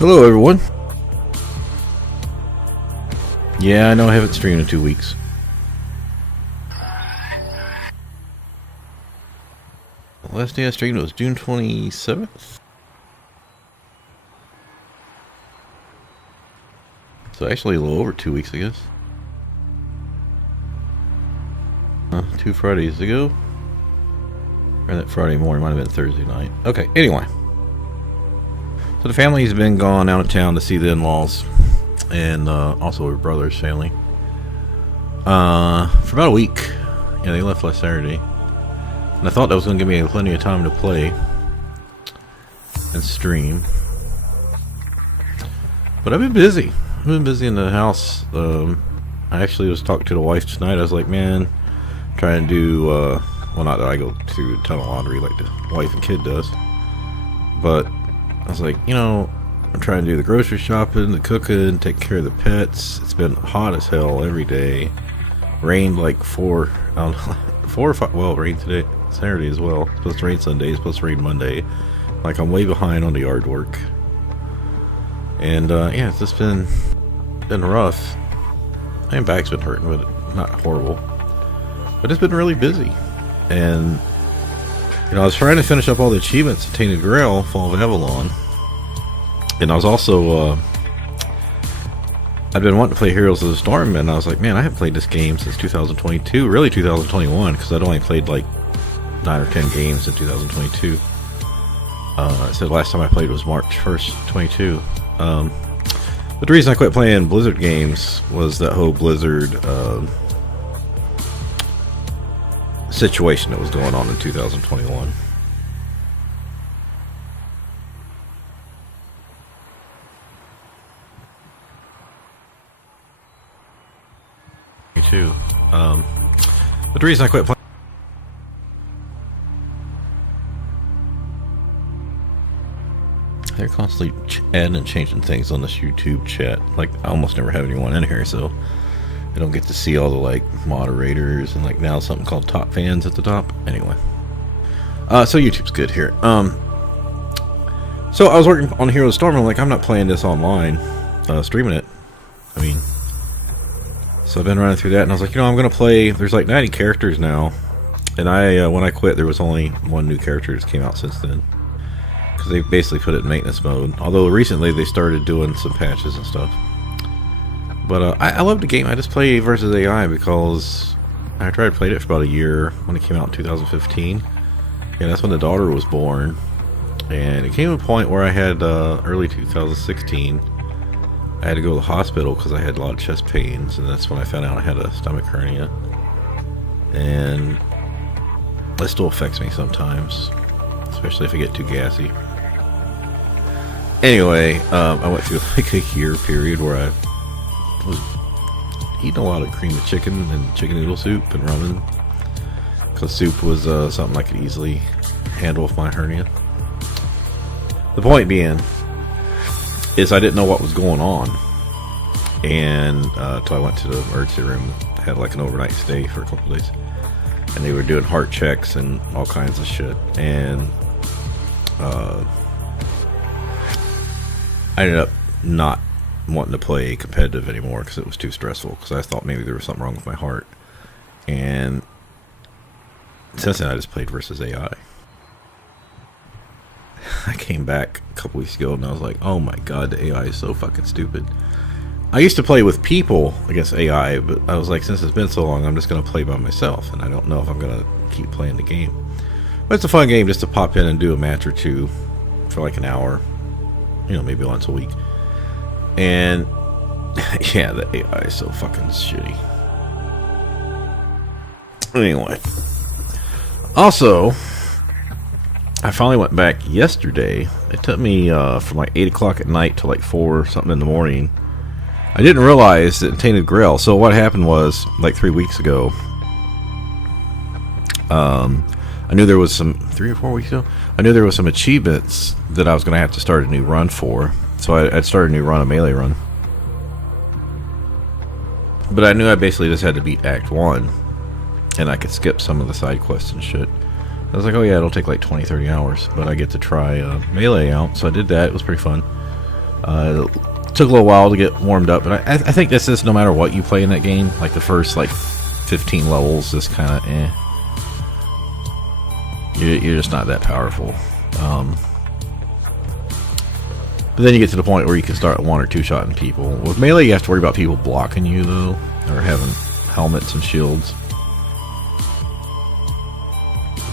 Hello everyone. Yeah, I know I haven't streamed in 2 weeks. The last day I streamed was June 27th. So actually a little over 2 weeks, I guess. 2 Fridays ago. Or that Friday morning, might have been Thursday night. Okay, anyway. So the family's been gone out of town to see the in-laws. And also her brother's family. For about a week. Yeah, they left last Saturday. And I thought that was going to give me plenty of time to play. And stream. But I've been busy. I've been busy in the house. I actually was talking to the wife tonight. I was like, man, trying to do, well, not that I go to a ton of laundry like the wife and kid does. But I was like, you know, I'm trying to do the grocery shopping, the cooking, take care of the pets. It's been hot as hell every day. Rained like 4 or 5. Well, it rained today, Saturday as well. It's supposed to rain Sunday. It's supposed to rain Monday. Like, I'm way behind on the yard work. And yeah, it's just been rough. My back's been hurting, but not horrible. But it's been really busy. And you know, I was trying to finish up all the achievements in Tainted Grail, Fall of Avalon. And I was also I've been wanting to play Heroes of the Storm, and I was like, man, I haven't played this game since 2022, really 2021, because I'd only played like 9 or 10 games in 2022. I said last time I played was March 1st, 22. But the reason I quit playing Blizzard games was that whole Blizzard situation that was going on in 2021. Me too. But the reason I quit playing, they're constantly adding and changing things on this YouTube chat. Like, I almost never have anyone in here, so I don't get to see all the like moderators and like now something called top fans at the top. Anyway, so YouTube's good here. So I was working on Hero of the Storm, and I'm like, I'm not playing this online, streaming it. I mean, so I've been running through that, and I was like, you know, I'm gonna play. There's like 90 characters now, and I when I quit, there was only one new character that came out since then, because they basically put it in maintenance mode. Although recently they started doing some patches and stuff. But I love the game. I just play versus AI because I tried to play it for about a year when it came out in 2015. And that's when the daughter was born. And it came to a point where I had early 2016. I had to go to the hospital because I had a lot of chest pains. And that's when I found out I had a stomach hernia. And it still affects me sometimes, especially if I get too gassy. Anyway, I went through like a year period where I was eating a lot of cream of chicken and chicken noodle soup and ramen, because soup was something I could easily handle with my hernia. The point being is I didn't know what was going on, and until I went to the emergency room. I had like an overnight stay for a couple days, and they were doing heart checks and all kinds of shit, and I ended up not wanting to play competitive anymore because it was too stressful, because I thought maybe there was something wrong with my heart. And since then I just played versus AI. I came back a couple weeks ago and I was like, oh my god, the AI is so fucking stupid. I used to play with people against AI, but I was like, since it's been so long, I'm just going to play by myself, and I don't know if I'm going to keep playing the game. But it's a fun game just to pop in and do a match or two for like an hour, you know, maybe once a week. And yeah, the AI is so fucking shitty. Anyway, also, I finally went back yesterday. It took me from like 8 o'clock at night to like 4 something in the morning. I didn't realize that Tainted Grail. So what happened was, like 3 weeks ago, I knew there was some 3 or 4 weeks ago. I knew there was some achievements that I was going to have to start a new run for. So I'd started a new run, a melee run. But I knew I basically just had to beat Act 1, and I could skip some of the side quests and shit. I was like, oh yeah, it'll take like 20-30 hours, but I get to try melee out, so I did that. It was pretty fun. It took a little while to get warmed up, but I think this is no matter what you play in that game. Like the first like 15 levels, just kind of You're just not that powerful. But then you get to the point where you can start one or two shotting people. With melee, you have to worry about people blocking you though, or having helmets and shields.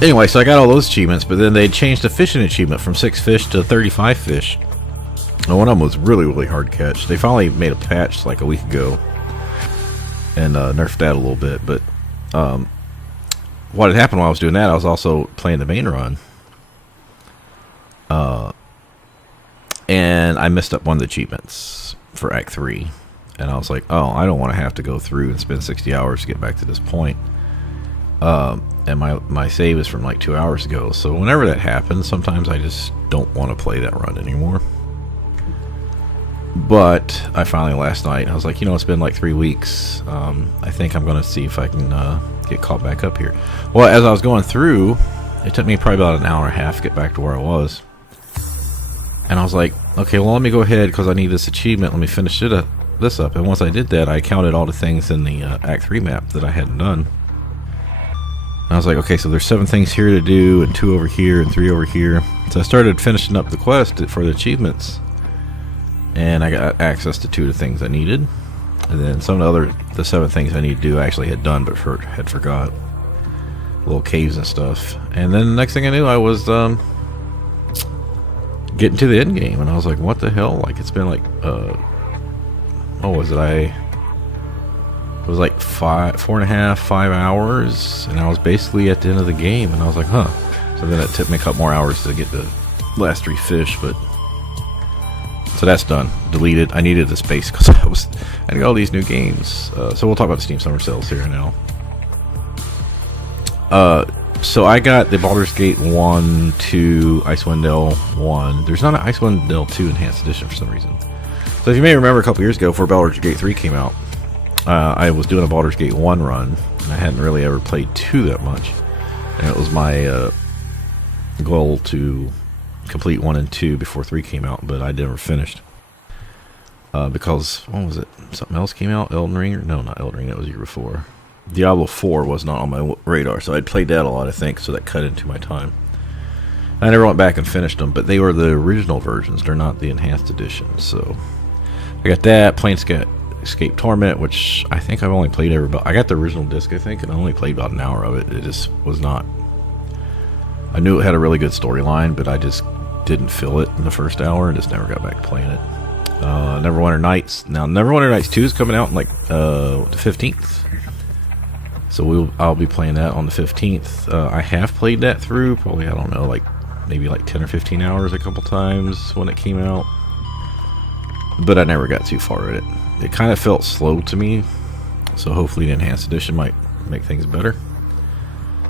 Anyway, so I got all those achievements, but then they changed the fishing achievement from 6 fish to 35 fish. And one of them was really hard to catch. They finally made a patch like a week ago and nerfed that a little bit. But what had happened while I was doing that, I was also playing the main run. And I messed up one of the achievements for Act 3. And I was like, oh, I don't want to have to go through and spend 60 hours to get back to this point. And my save is from like 2 hours ago. So whenever that happens, sometimes I just don't want to play that run anymore. But I finally last night, I was like, it's been like 3 weeks. I think I'm going to see if I can get caught back up here. Well, as I was going through, it took me probably about an hour and a half to get back to where I was. And I was like, okay, well, let me go ahead because I need this achievement. Let me finish this up. And once I did that, I counted all the things in the Act 3 map that I hadn't done. And I was like, okay, so there's 7 things here to do, and 2 over here, and 3 over here. So I started finishing up the quest for the achievements, and I got access to 2 of the things I needed. And then some of the 7 things I need to do I actually had done, but had forgot. Little caves and stuff. And then the next thing I knew, I was getting to the end game, and I was like, what the hell? Like, it's been like, what was it? It was like 4.5, 5 hours, and I was basically at the end of the game, and I was like, huh. So then it took me a couple more hours to get the last 3 fish, but so that's done. Deleted. I needed the space because I got all these new games. So we'll talk about the Steam Summer Sales here now. So I got the Baldur's Gate 1, 2, Icewind Dale 1. There's not an Icewind Dale 2 Enhanced Edition for some reason. So if you may remember a couple years ago, before Baldur's Gate 3 came out, I was doing a Baldur's Gate 1 run, and I hadn't really ever played 2 that much. And it was my goal to complete 1 and 2 before 3 came out, but I never finished. Because, what was it? Something else came out? Elden Ring? No, not Elden Ring, that was the year before. Diablo 4 was not on my radar, so I'd played that a lot, I think, so that cut into my time. I never went back and finished them, but they were the original versions. They're not the Enhanced Editions, so I got that. Planescape Torment, which I think I've only played I got the original disc, I think, and I only played about an hour of it. It just was not... I knew it had a really good storyline, but I just didn't feel it in the first hour and just never got back to playing it. Neverwinter Nights. Now, Neverwinter Nights 2 is coming out in like the 15th. So I'll be playing that on the 15th. I have played that through probably, I don't know, maybe 10 or 15 hours a couple times when it came out. But I never got too far at it. It kind of felt slow to me, so hopefully the Enhanced Edition might make things better.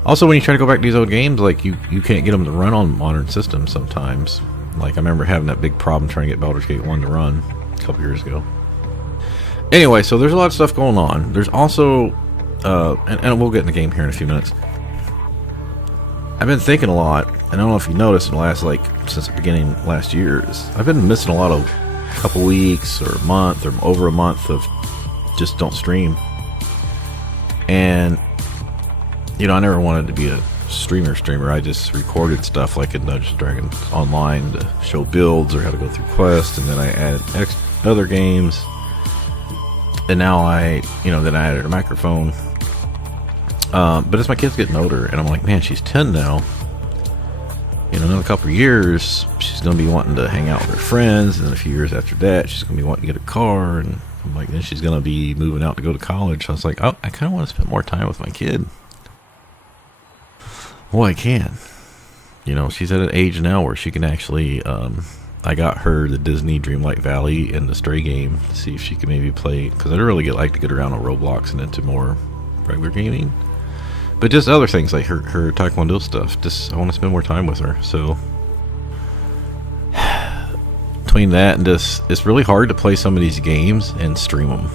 Also, when you try to go back to these old games, like you can't get them to run on modern systems sometimes. Like I remember having that big problem trying to get Baldur's Gate 1 to run a couple years ago. Anyway, so there's a lot of stuff going on. There's also, and we'll get in the game here in a few minutes. I've been thinking a lot, and I don't know if you noticed in the last, since the beginning last year, I've been missing a lot of couple weeks or a month or over a month of just don't stream. And I never wanted to be a streamer. I just recorded stuff like in Dungeons & Dragons Online to show builds or how to go through quests, and then I added other games, and now then I added a microphone. But as my kids getting older, and I'm like, man, she's 10 now. In another couple of years, she's going to be wanting to hang out with her friends, and then a few years after that, she's going to be wanting to get a car, and I'm like, then she's going to be moving out to go to college. I was like, oh, I kind of want to spend more time with my kid. Well, I can. She's at an age now where she can actually, I got her the Disney Dreamlight Valley and the Stray game to see if she can maybe play, because I'd really like to get around on Roblox and into more regular gaming. But just other things like her Taekwondo stuff. Just I want to spend more time with her. So between that and this, it's really hard to play some of these games and stream them.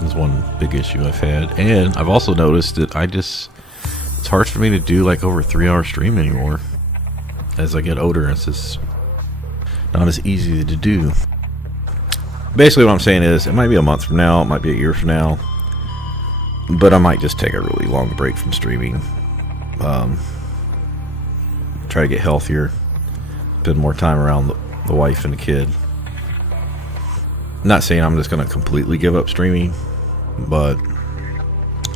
That's one big issue I've had. And I've also noticed that it's hard for me to do over a 3-hour stream anymore. As I get older, it's just not as easy to do. Basically what I'm saying is, it might be a month from now, it might be a year from now, but I might just take a really long break from streaming. Try to get healthier, spend more time around the wife and the kid. Not saying I'm just going to completely give up streaming, but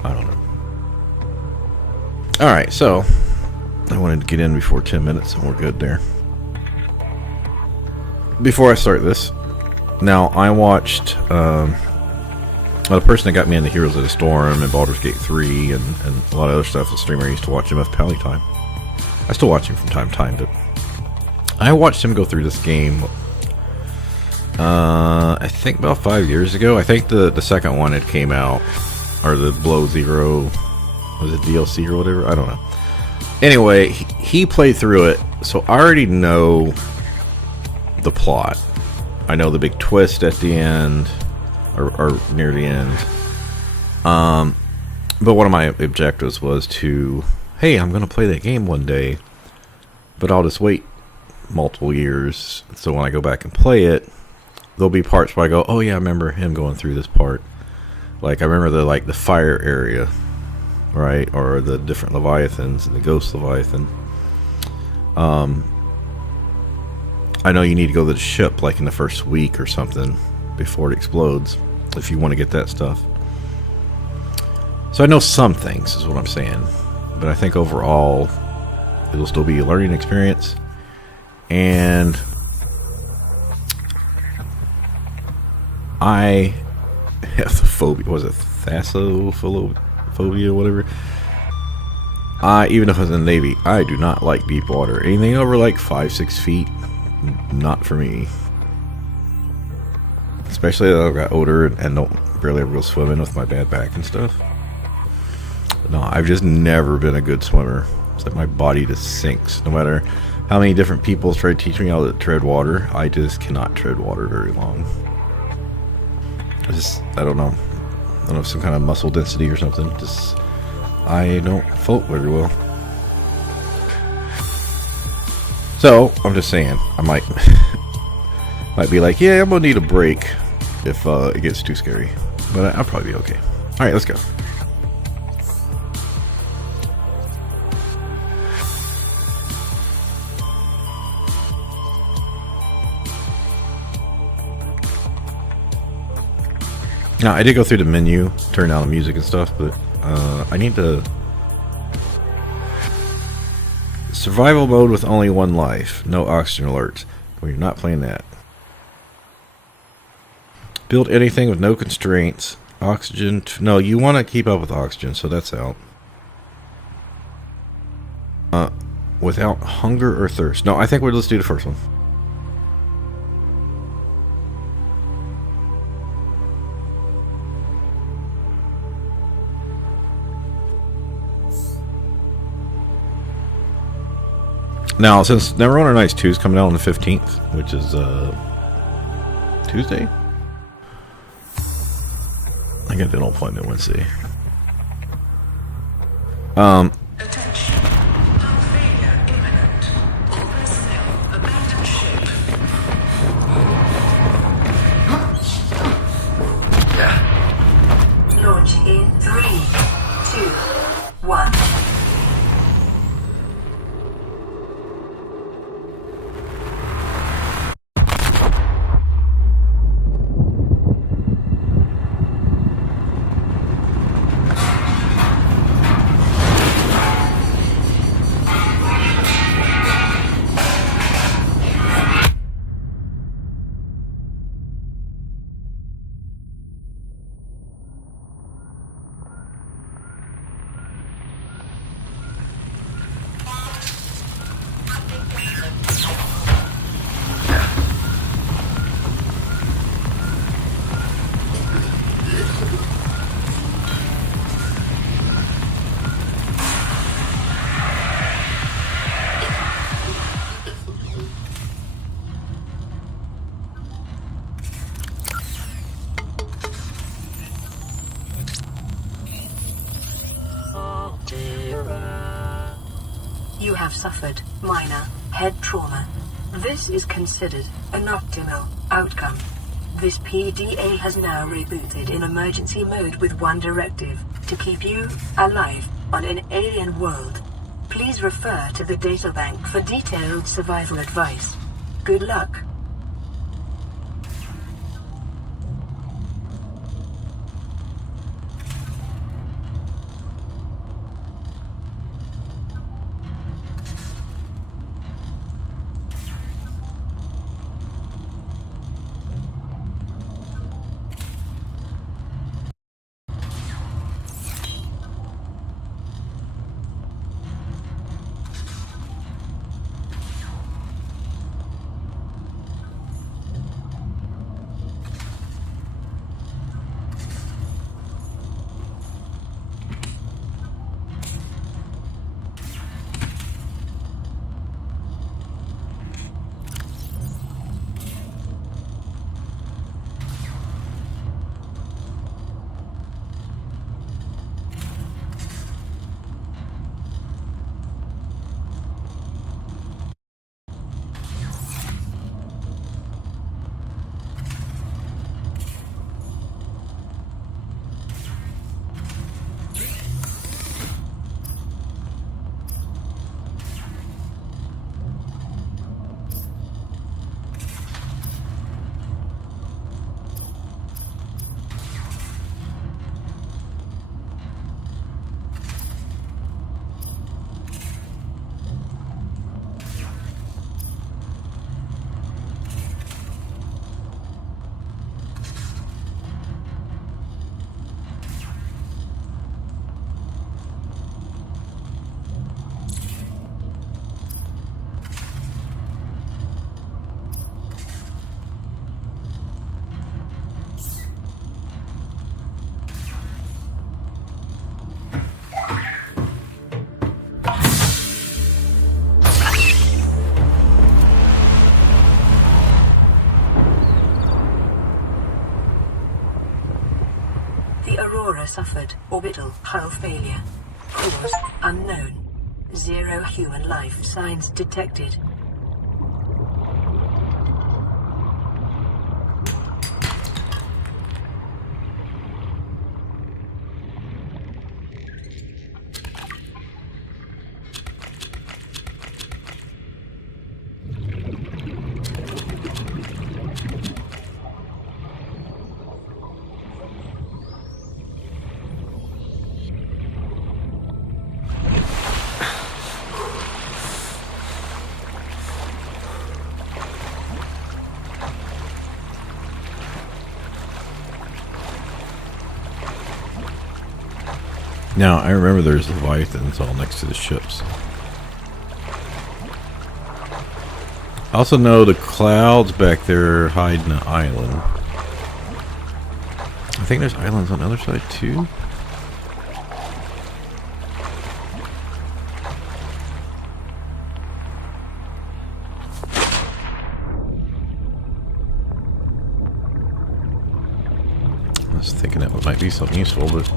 I don't know. Alright, so I wanted to get in before 10 minutes and we're good there. Before I start this, now I watched the person that got me into Heroes of the Storm and Baldur's Gate 3 and a lot of other stuff. The streamer I used to watch, MF Pallytime. I still watch him from time to time, but I watched him go through this game I think about 5 years ago. I think the second one had came out, or the Below Zero, was it DLC or whatever? I don't know. Anyway, he played through it, so I already know the plot. I know the big twist at the end, or near the end. But one of my objectives was to, hey, I'm going to play that game one day, but I'll just wait multiple years, so when I go back and play it, there'll be parts where I go, oh yeah, I remember him going through this part. Like, I remember the fire area, right? Or the different Leviathans, and the Ghost Leviathan. I know you need to go to the ship, like, in the first week or something, before it explodes, if you want to get that stuff. So I know some things, is what I'm saying. But I think overall, it'll still be a learning experience. And I have the phobia. Was it thalassophobia, whatever? Even if I was in the Navy, I do not like deep water. Anything over like 5-6 feet, not for me. Especially as I got older and don't barely ever go swimming with my bad back and stuff. No, I've just never been a good swimmer. It's like my body just sinks. No matter how many different people try to teach me how to tread water, I just cannot tread water very long. I don't know. I don't know, some kind of muscle density or something. Just, I don't float very well. So, I'm just saying, I might be like, yeah, I'm gonna need a break if it gets too scary. But I'll probably be okay. Alright, let's go. Now, I did go through the menu, turn down the music and stuff, but I need to... Survival mode with only one life. No oxygen alerts. Well, you're not playing that. Build anything with no constraints. Oxygen... No, you want to keep up with oxygen, so that's out. Without hunger or thirst. No, I think let's do the first one. Now, since Neverwinter Nights 2 is coming out on the 15th, which is Tuesday? I got dental appointment Wednesday. Attention. Hull failure imminent. All personnel abandon ship. Launch in 3, 2, 1. You have suffered minor head trauma. This is considered an optimal outcome. This PDA has now rebooted in emergency mode with one directive: to keep you alive on an alien world. Please refer to the databank for detailed survival advice. Good luck. Suffered orbital hull failure. Cause unknown. 0 human life signs detected. Now, I remember there's Leviathans all next to the ships. I also know the clouds back there hide in an island. I think there's islands on the other side too. I was thinking that might be something useful, but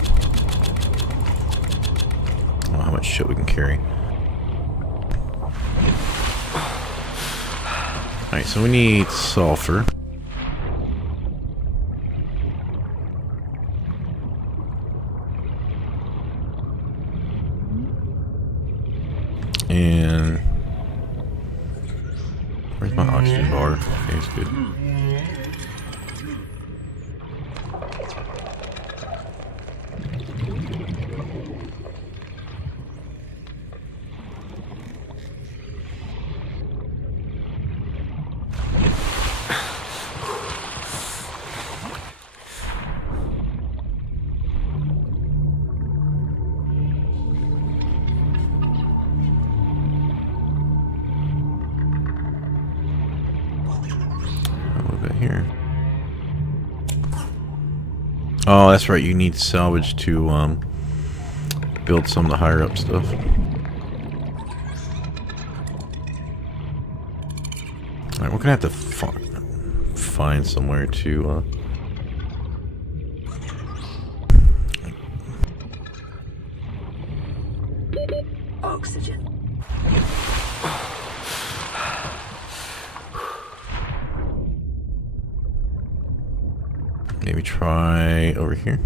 I don't know how much shit we can carry. Alright, so we need sulfur. And where's my oxygen bar? Okay, it's good. Here. Oh, that's right. You need salvage to build some of the higher up stuff. Alright, we're gonna have to find somewhere to oxygen. try over here.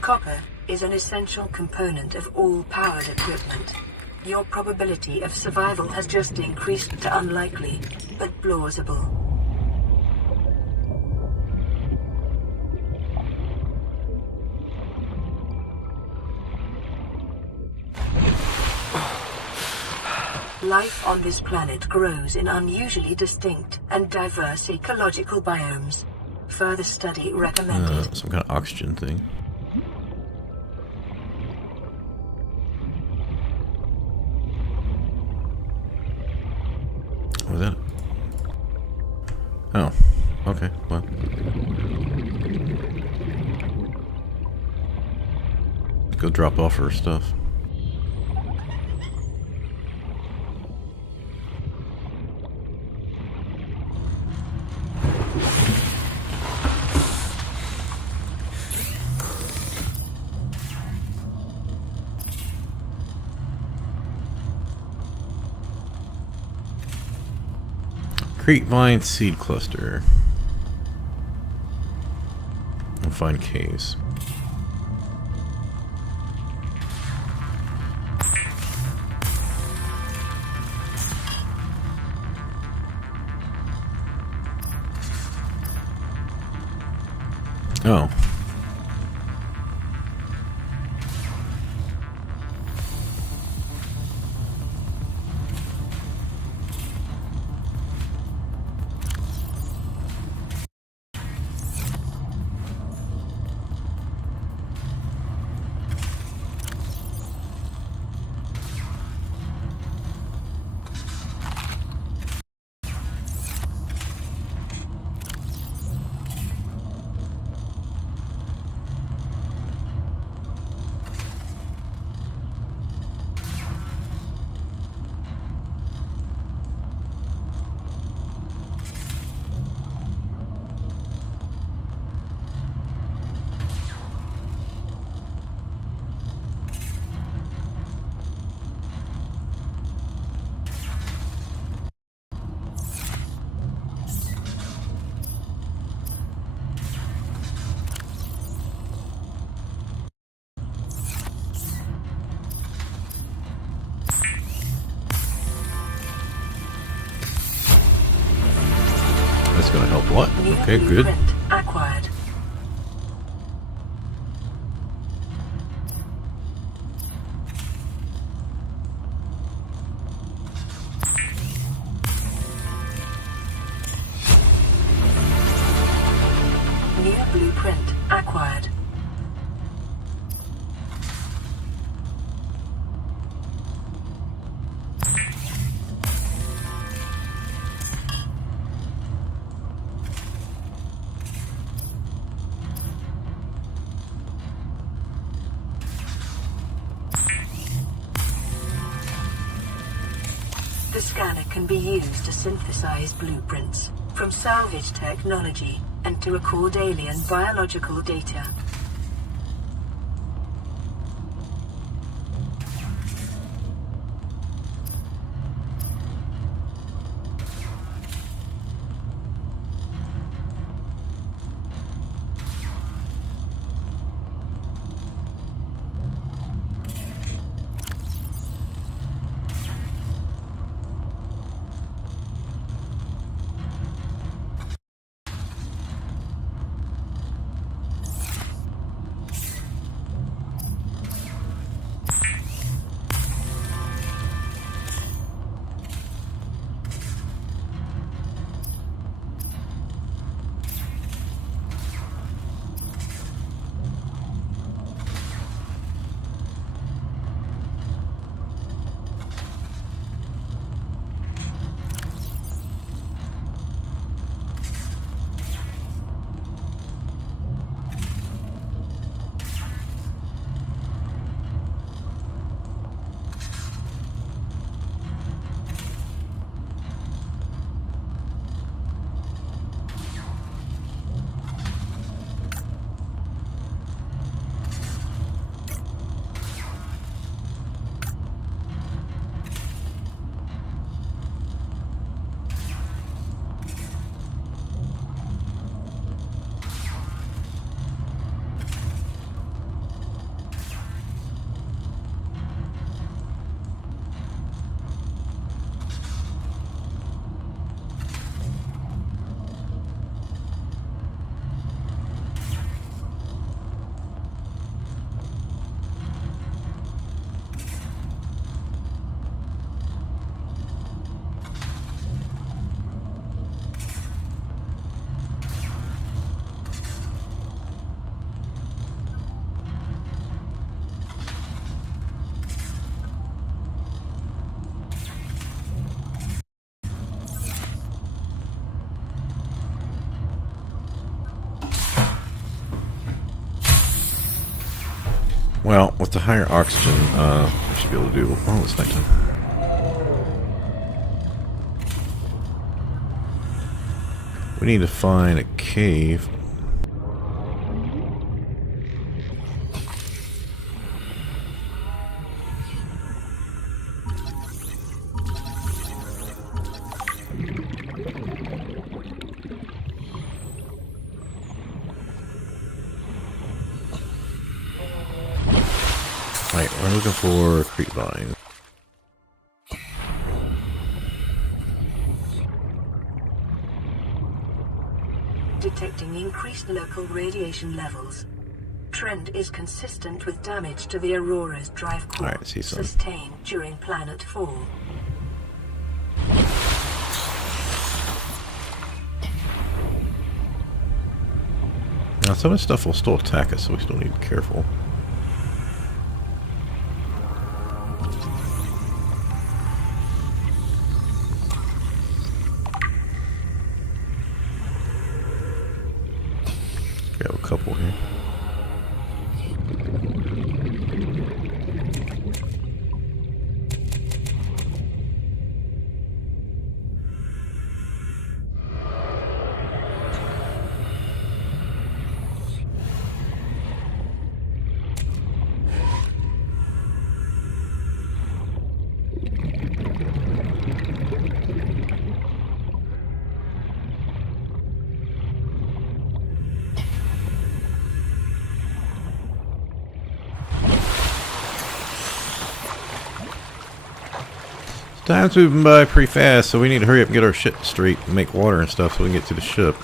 Copper is an essential component of all powered equipment. Your probability of survival has just increased to unlikely, but plausible. Life on this planet grows in unusually distinct and diverse ecological biomes. Further study recommended. Some kind of oxygen thing. What was that? Oh, okay, well. Go drop off her stuff. Creepvine seed cluster. We'll find caves. Oh. That's gonna help a lot. Okay, good. Acquired. New blueprint acquired. The scanner can be used to synthesize blueprints from salvage technology and to record alien biological data. Well, with the higher oxygen, we should be able to do... Oh, it's nighttime. We need to find a cave. Right, we're looking for creep vine. Detecting increased local radiation levels. Trend is consistent with damage to the Aurora's drive core Alright, see some. sustained during planet fall. Now, some of this stuff will still attack us, so we still need to be careful. We have a couple here. Time's moving by pretty fast, so we need to hurry up and get our shit straight and make water and stuff so we can get to the ship.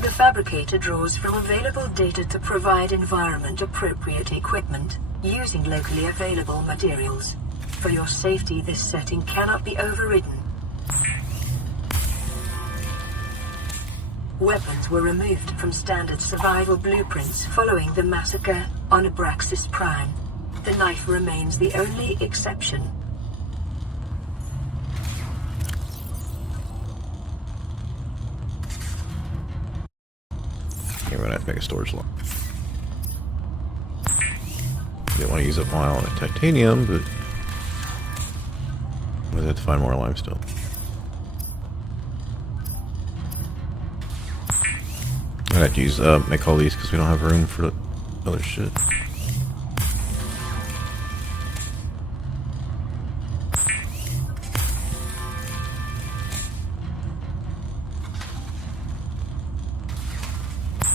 The fabricator draws from available data to provide environment-appropriate equipment, using locally available materials. For your safety, this setting cannot be overridden. Weapons were removed from standard survival blueprints following the massacre on Abraxas Prime. The knife remains the only exception. Yeah, we're gonna have to make a storage lock. Didn't want to use up my all in titanium, but we'll have to find more limestone. I have to use make all these because we don't have room for the other shit.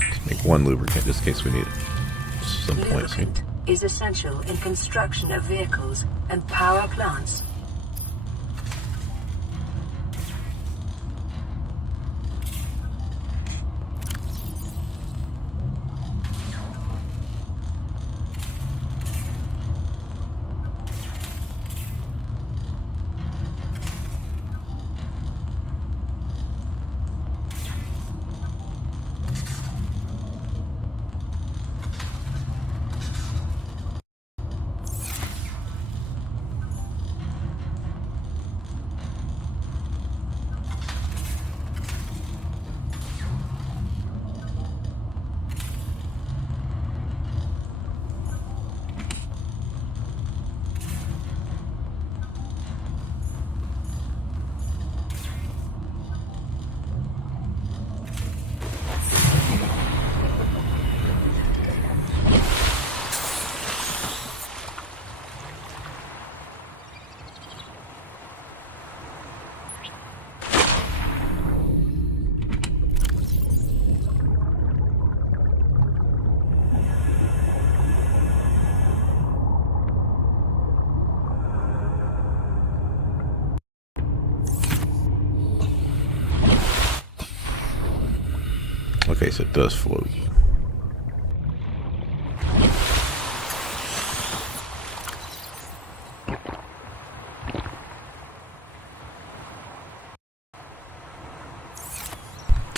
Just make one lubricant just in case we need it at some point soon. Lubricant is essential in construction of vehicles and power plants. Nice, it does float.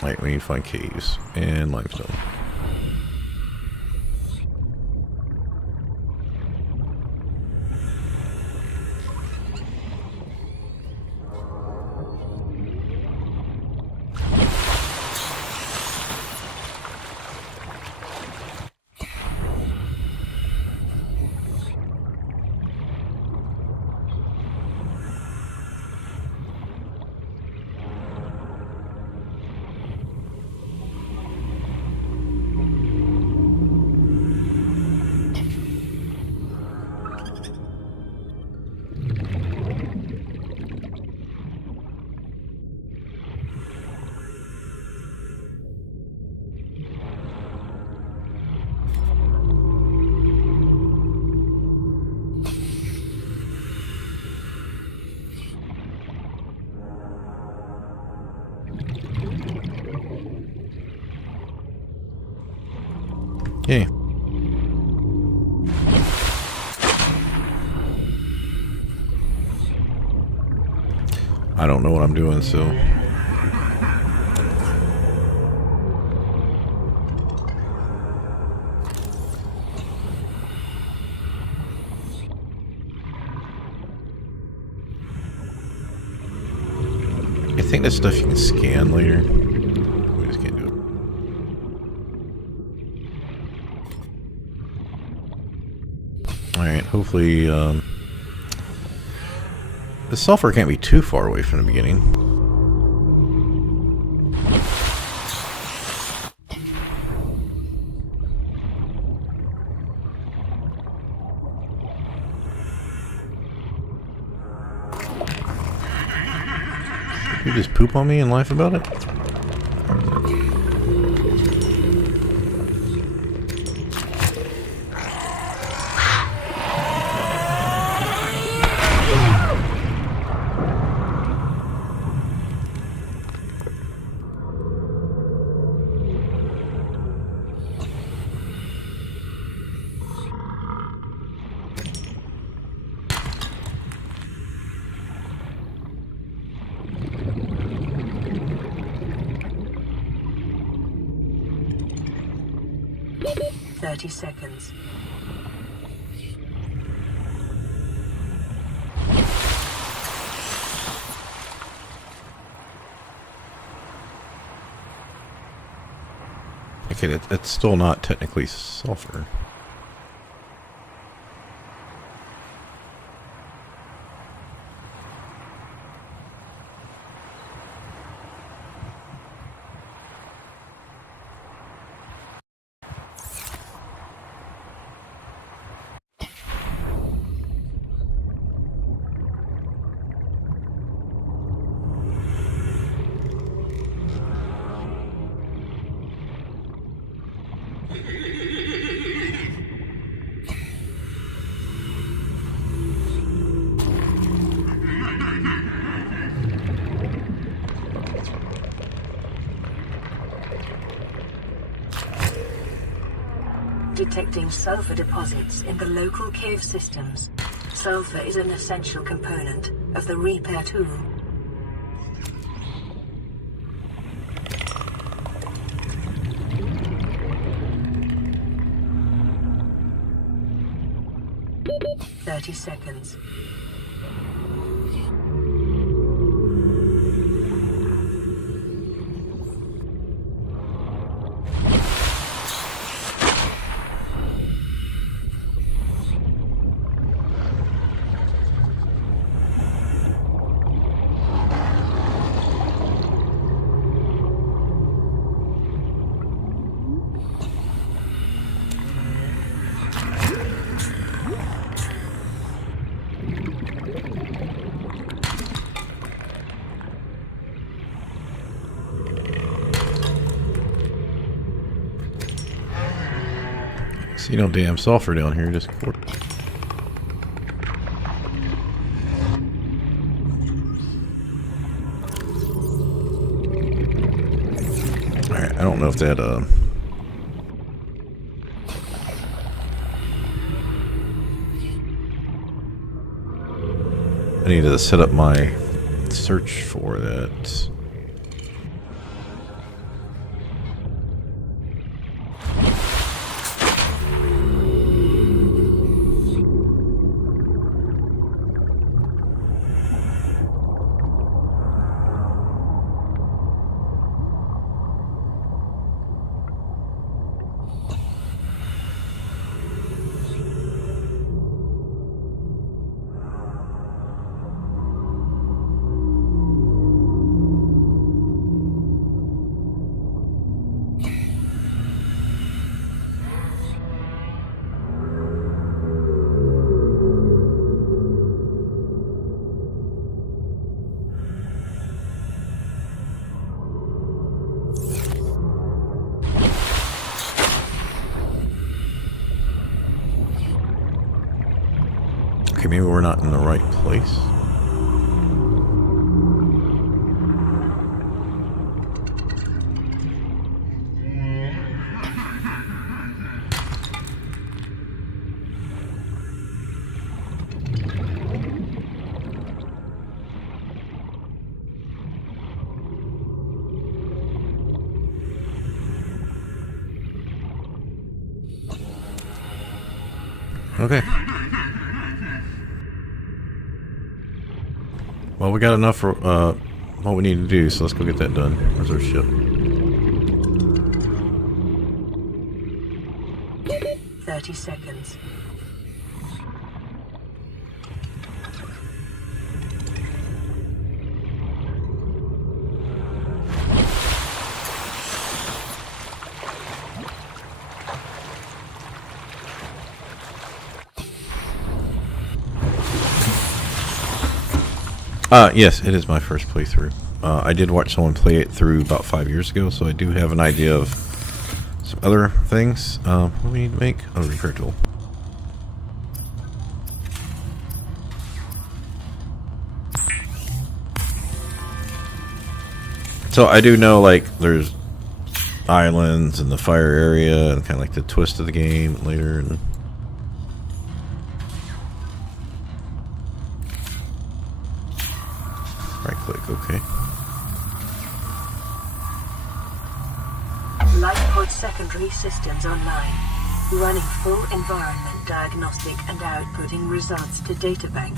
Alright, we need to find caves and limestone. Okay. I don't know what I'm doing, so I think that's stuff you can scan later. We just can't do it. Alright, hopefully, the sulfur can't be too far away from the beginning. You just poop on me and laugh about it? Seconds. Okay, it's still not technically sulfur. Detecting sulfur deposits in the local cave systems. Sulfur is an essential component of the repair tool. Seconds. See no damn sulfur down here, just quarter. Alright, I don't know if that I need to set up my search for that. Okay, maybe we're not in the right place. Okay. Well, we got enough for what we need to do, so let's go get that done. Where's our ship? 30 seconds. Yes, it is my first playthrough. I did watch someone play it through about 5 years ago, so I do have an idea of some other things. What do we need to make? Oh, repair tool. So I do know, like, there's islands and the fire area and kind of like the twist of the game later. And right click, okay. Lifepod secondary systems online. Running full environment diagnostic and outputting results to databank.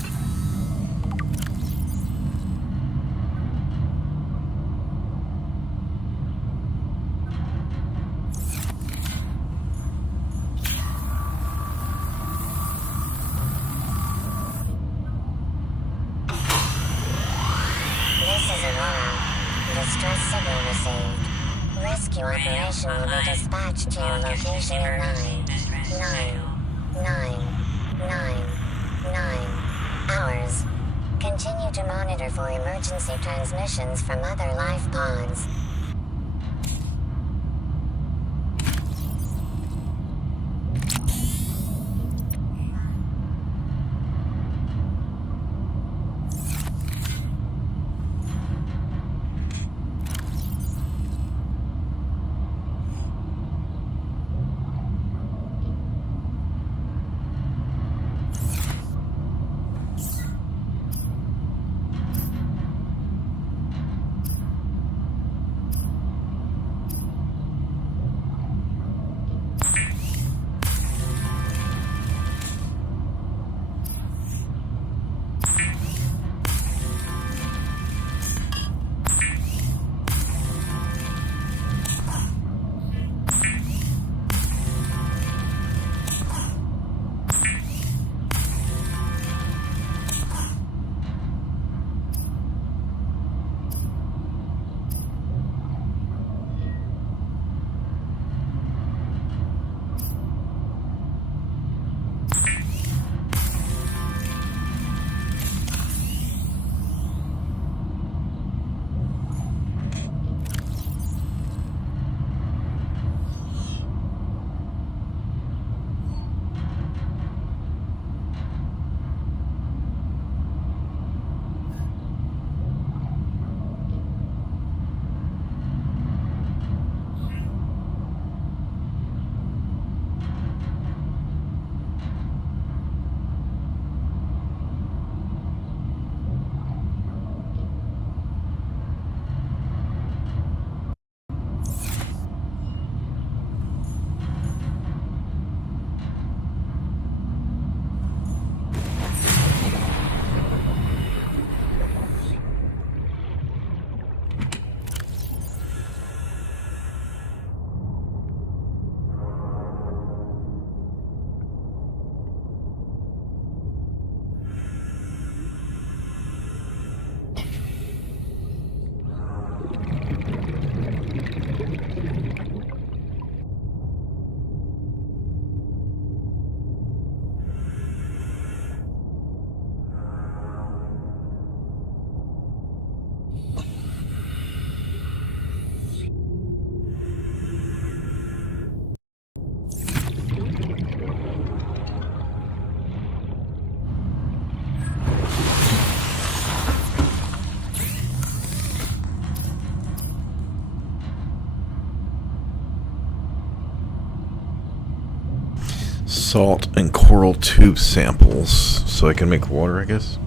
Distress signal received. Rescue operation will be dispatched to your location in 9 hours. Continue to monitor for emergency transmissions from other life pods. Salt and coral tube samples, so I can make water, I guess.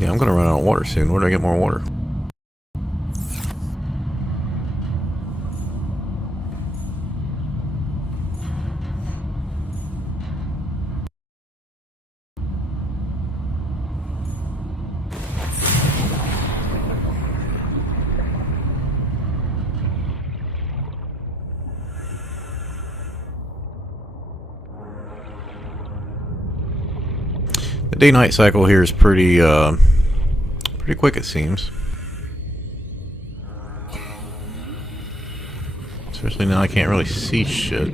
Yeah, I'm gonna run out of water soon. Where do I get more water? The day-night cycle here is pretty quick, it seems. Especially now I can't really see shit.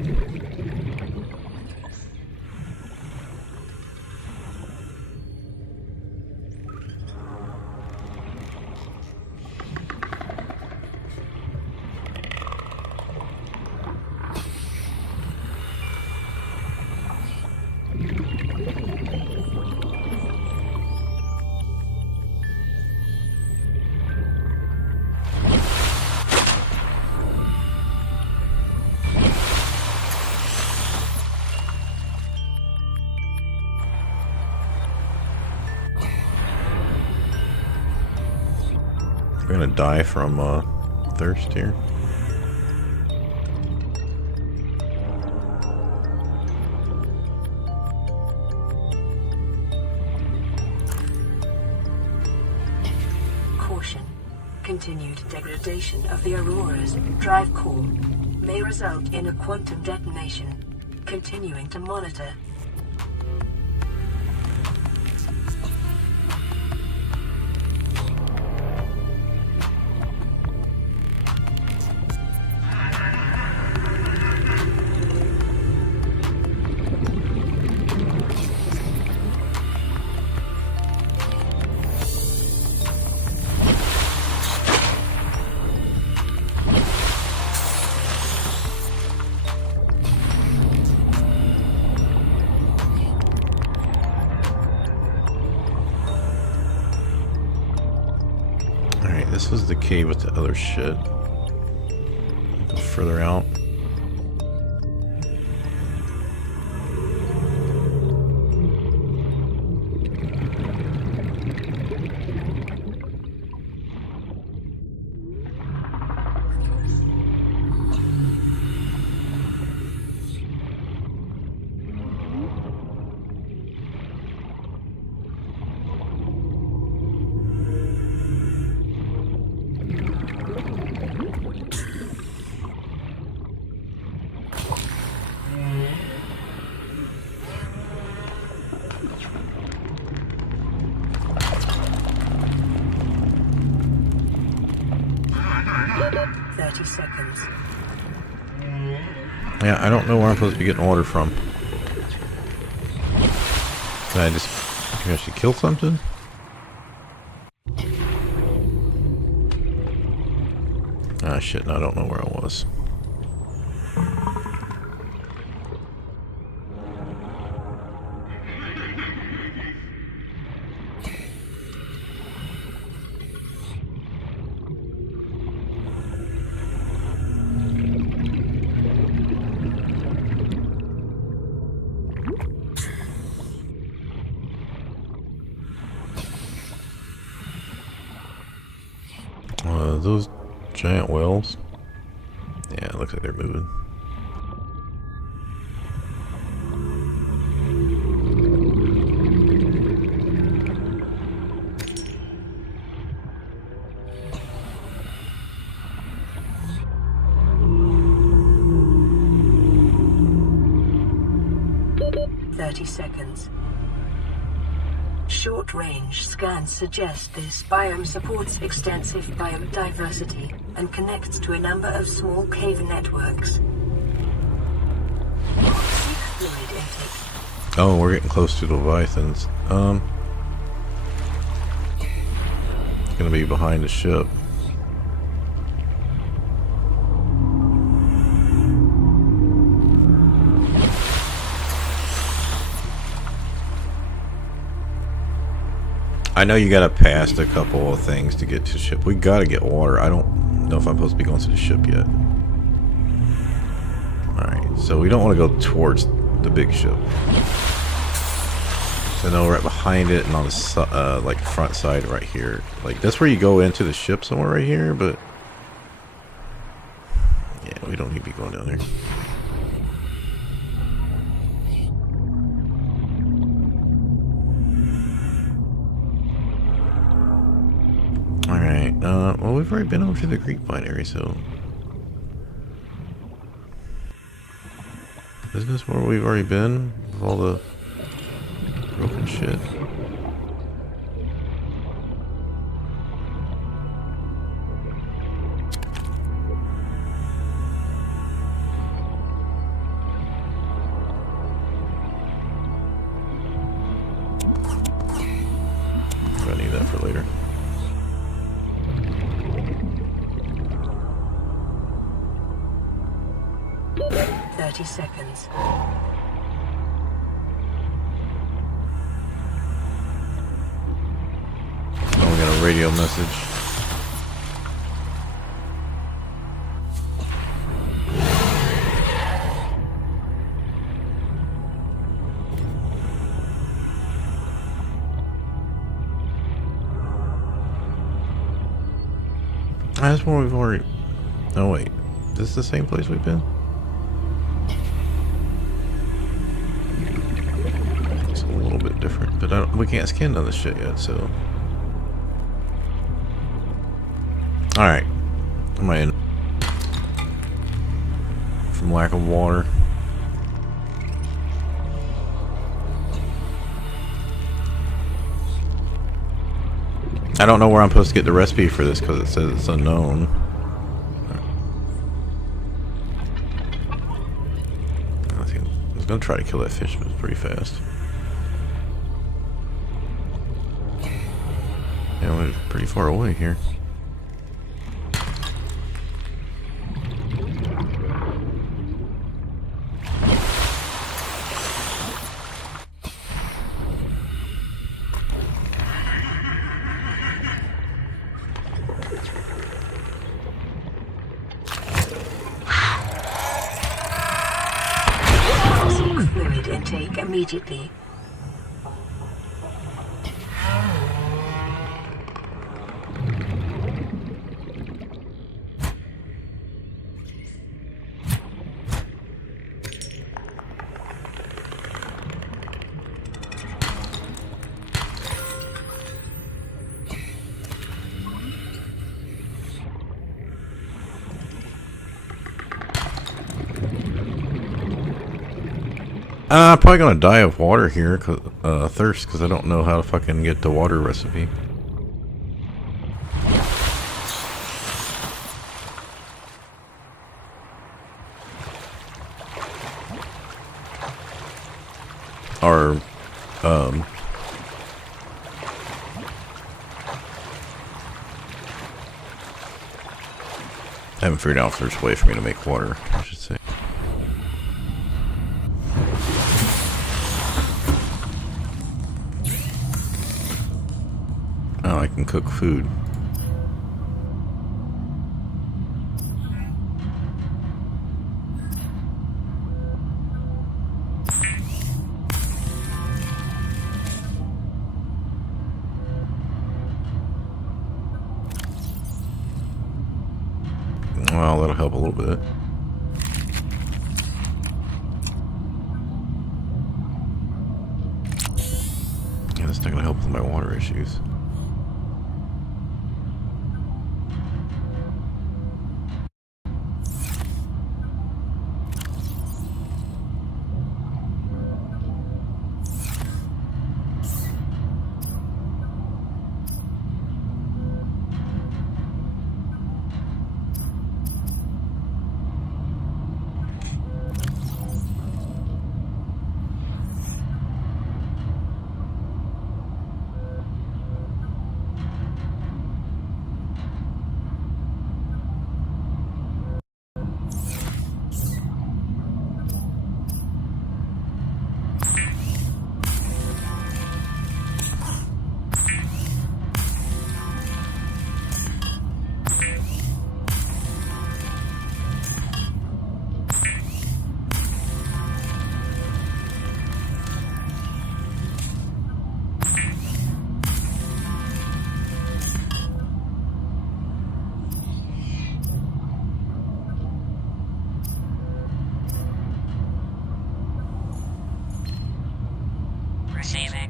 We're gonna die from thirst here. Caution. Continued degradation of the Aurora's drive core may result in a quantum detonation. Continuing to monitor. This is the cave with the other shit. Go further out. Yeah, I don't know where I'm supposed to be getting water from. Can I just actually kill something? Ah, shit, no, I don't know where I was. Those giant whales? Yeah, it looks like they're moving. 30 seconds. Short-range scans suggest this biome supports extensive biodiversity and connects to a number of small cave networks. Seek fluid intake. Oh, we're getting close to the Leviathans. It's gonna be behind the ship. I know you gotta pass a couple of things to get to the ship. We gotta get water. I don't know if I'm supposed to be going to the ship yet. Alright, so we don't want to go towards the big ship. So I know right behind it and on the like front side right here. Like that's where you go into the ship somewhere right here, but yeah, we don't need to be going down there. Alright, well we've already been over to the Greek binary, so... Isn't this where we've already been? With all the broken shit? I need that for later. Seconds. Oh, we got a radio message. That's where we've already... Oh wait, this is the same place we've been? Different, but we can't scan on this shit yet, so... Alright. Am I in? From lack of water. I don't know where I'm supposed to get the recipe for this because it says it's unknown. I was gonna try to kill that fish, but it's pretty fast. Yeah, we're pretty far away here. Seek fluid intake immediately. I'm probably gonna die of water here, thirst, because I don't know how to fucking get the water recipe. Or, I haven't figured out if there's a way for me to make water, I should say. Oh, I can cook food. Well, that'll help a little bit. Yeah, that's not gonna help with my water issues.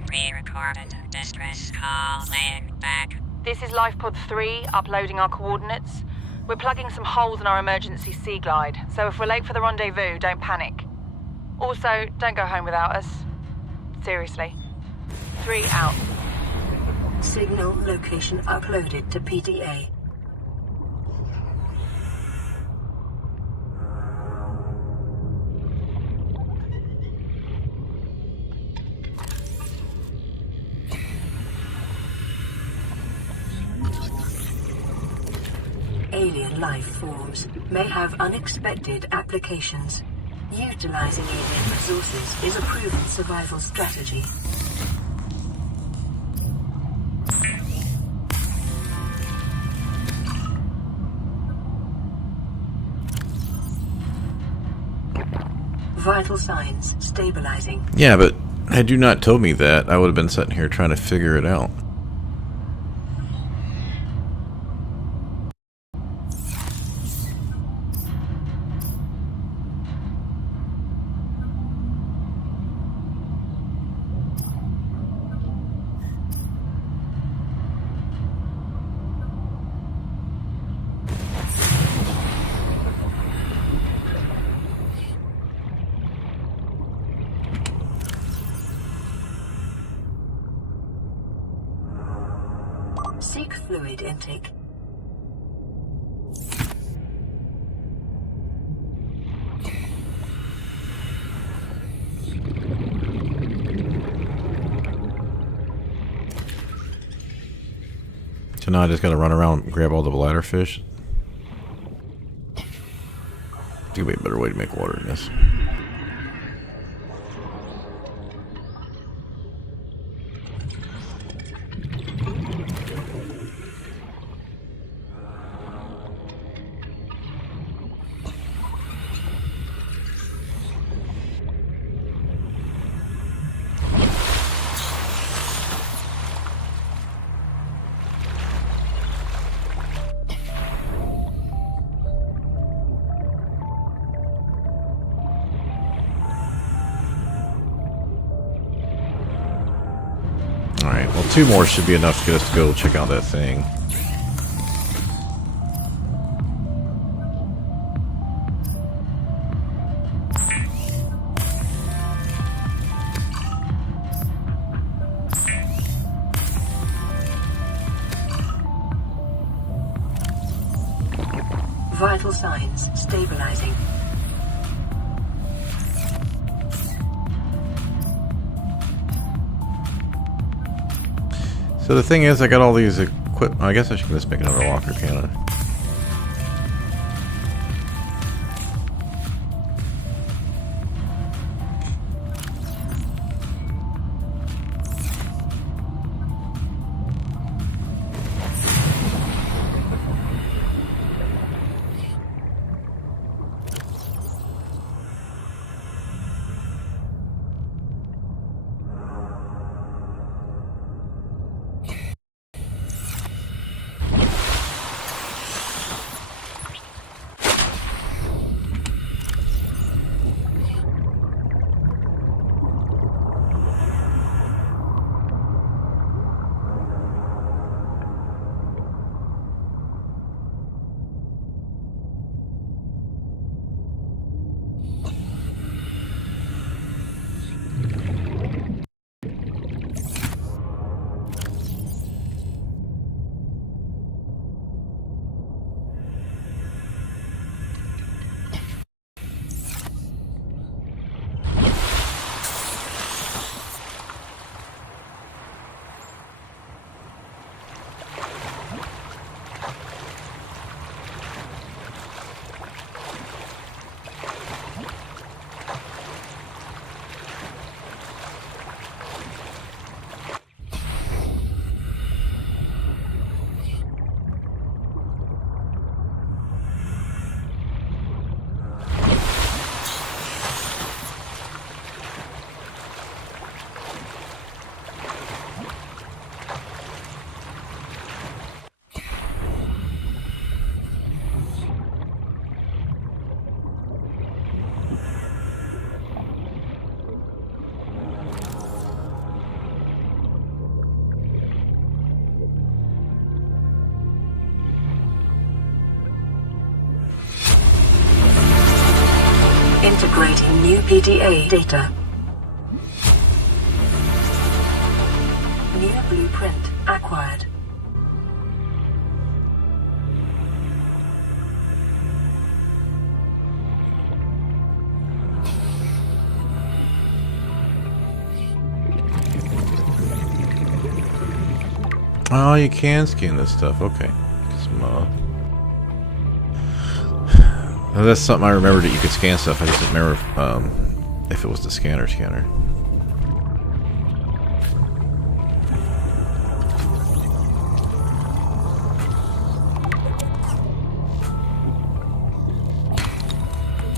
Pre-recorded distress call laying back. This is LifePod 3, uploading our coordinates. We're plugging some holes in our emergency sea glide, so if we're late for the rendezvous, don't panic. Also, don't go home without us. Seriously. 3 out. Signal location uploaded to PDA. Alien life forms may have unexpected applications. Utilizing alien resources is a proven survival strategy. Vital signs stabilizing. Yeah, but had you not told me that, I would have been sitting here trying to figure it out. Seek fluid intake. So now I just gotta run around and grab all the bladder fish. There's gonna be a better way to make water in this. Alright, well 2 more should be enough to get us to go check out that thing. Vital signs stabilizing. So the thing is, I got all these I guess I should just make another locker, can't I? Integrating new PDA data. New blueprint acquired. Oh, you can scan this stuff. Okay. Well, that's something I remembered that you could scan stuff. I just didn't remember if it was the scanner.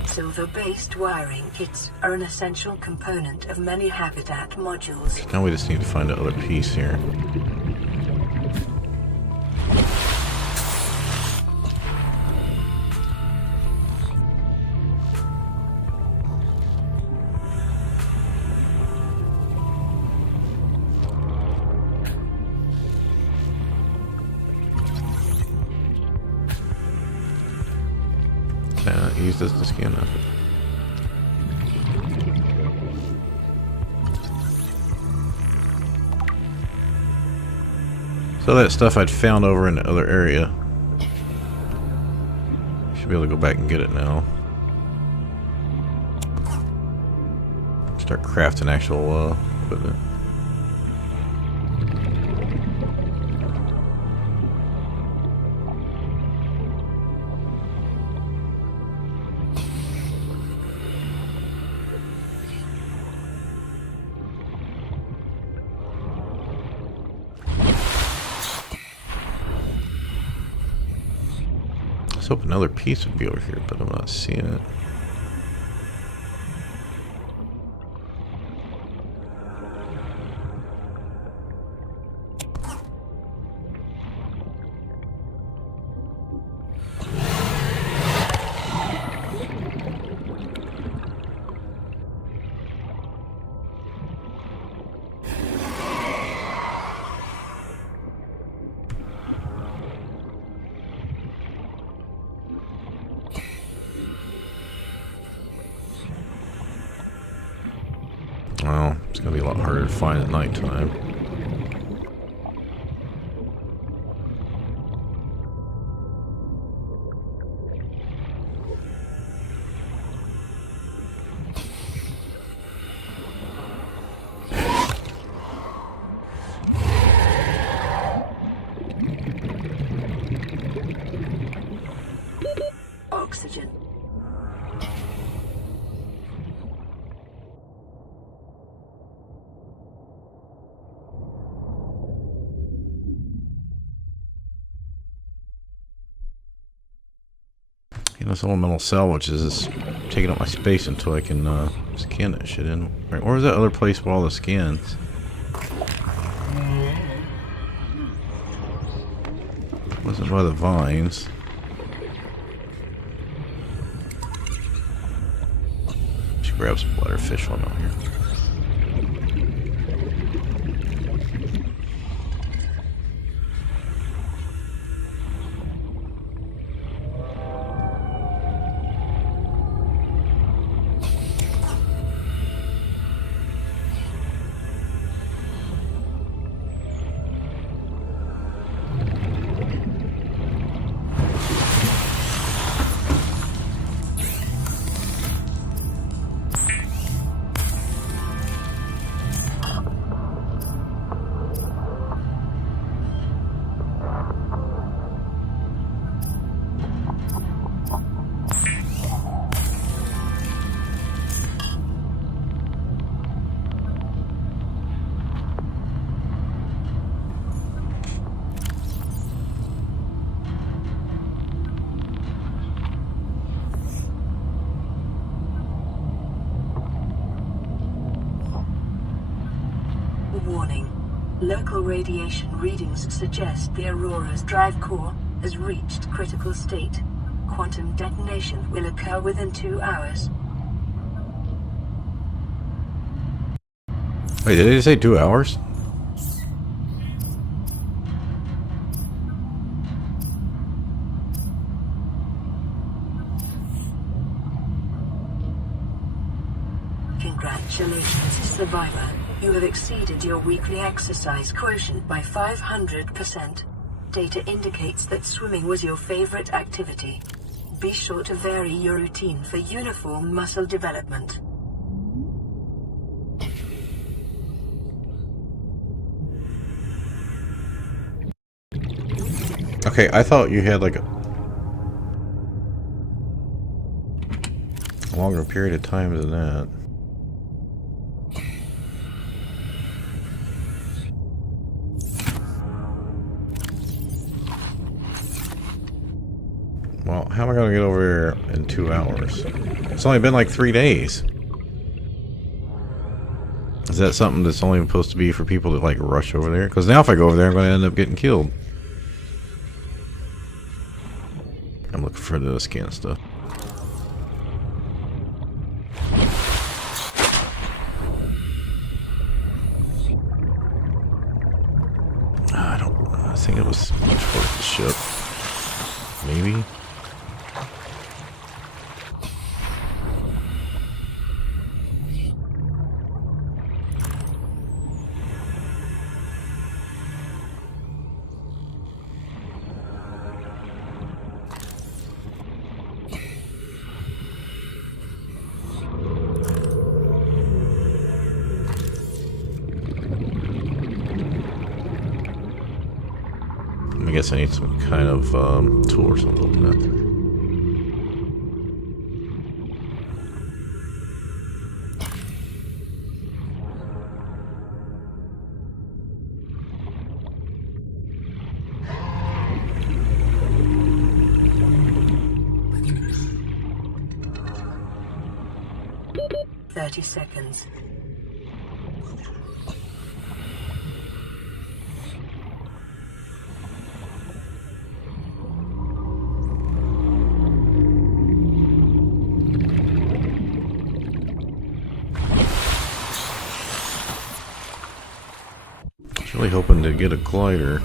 Silver-based wiring kits are an essential component of many habitat modules. Now we just need to find the other piece here. Use this to scan that. So that stuff I'd found over in the other area. Should be able to go back and get it now. Start crafting actual equipment. I hope another piece would be over here, but I'm not seeing it. Well, it's going to be a lot harder to find at nighttime. Oxygen. You know, this elemental salvage is taking up my space until I can scan that shit in. Right, where was that other place with all the scans? Wasn't by the vines. Should grab some bladderfish while I'm out here. Warning. Local radiation readings suggest the Aurora's drive core has reached critical state. Quantum detonation will occur within 2 hours. Wait, did they say 2 hours? Congratulations, Survivor. You have exceeded your weekly exercise quotient by 500%. Data indicates that swimming was your favorite activity. Be sure to vary your routine for uniform muscle development. Okay, I thought you had like a longer period of time than that. Well, how am I gonna get over here in 2 hours? It's only been like 3 days. Is that something that's only supposed to be for people that like rush over there? Because now if I go over there, I'm gonna end up getting killed. I'm looking for the scan stuff. I think it was towards the ship. Maybe. I guess I need some kind of tool or something to open that. "30 seconds. Really hoping to get a glider.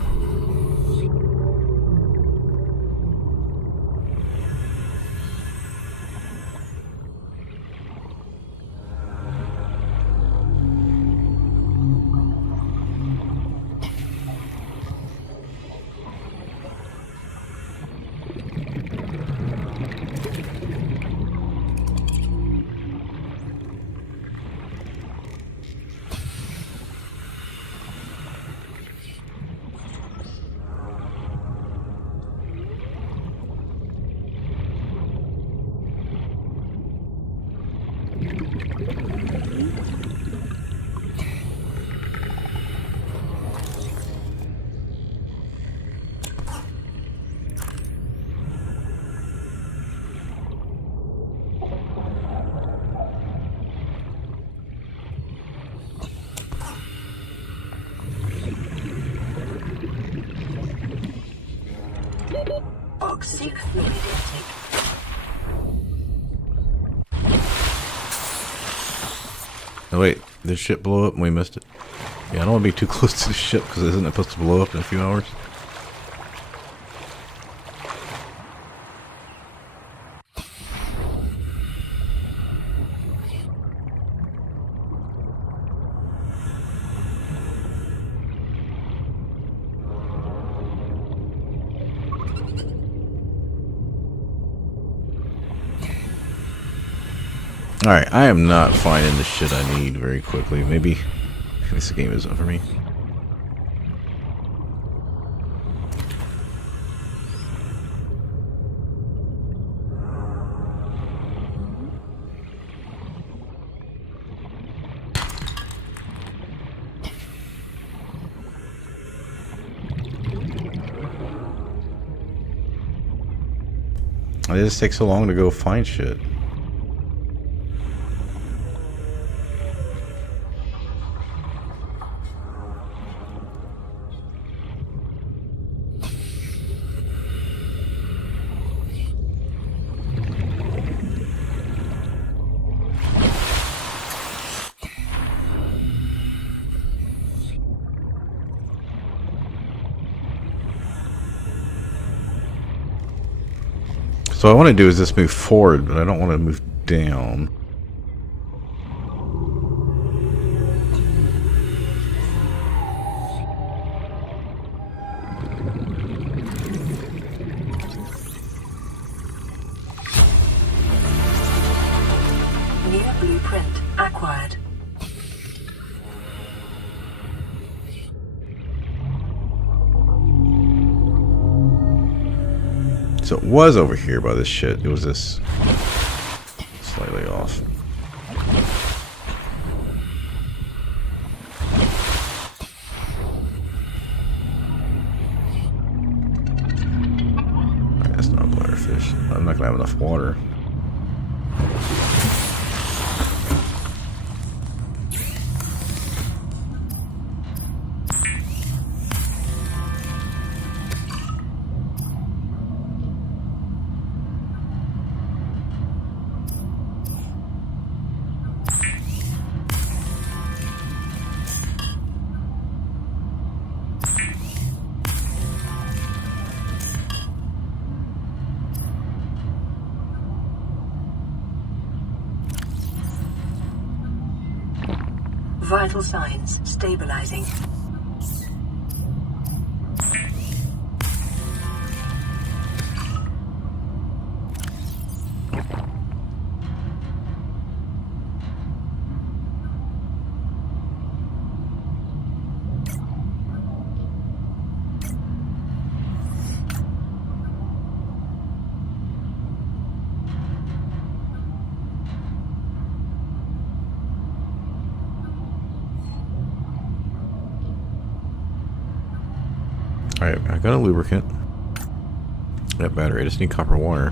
Oxy fluid intake. Oh wait, did the ship blow up and we missed it? Yeah, I don't want to be too close to the ship because isn't it supposed to blow up in a few hours? Alright, I am not finding the shit I need very quickly. Maybe this game isn't for me. It just takes so long to go find shit. So what I want to do is just move forward, but I don't want to move down. blueprint acquired. So it was over here by this shit. It was this slightly off. That's not a bladderfish. I'm not gonna have enough water. Vital signs stabilizing. Alright, I got a lubricant. That battery, I just need copper wire.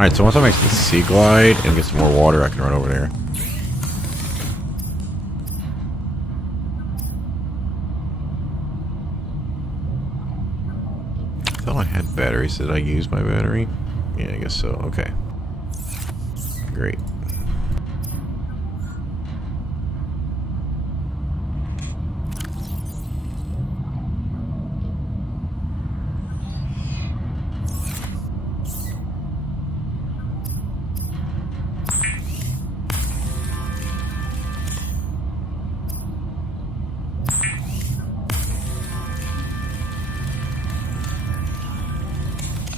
Alright, so once I make the sea glide and get some more water, I can run over there. I thought I had batteries. Did I use my battery? Yeah, I guess so. Okay. Great.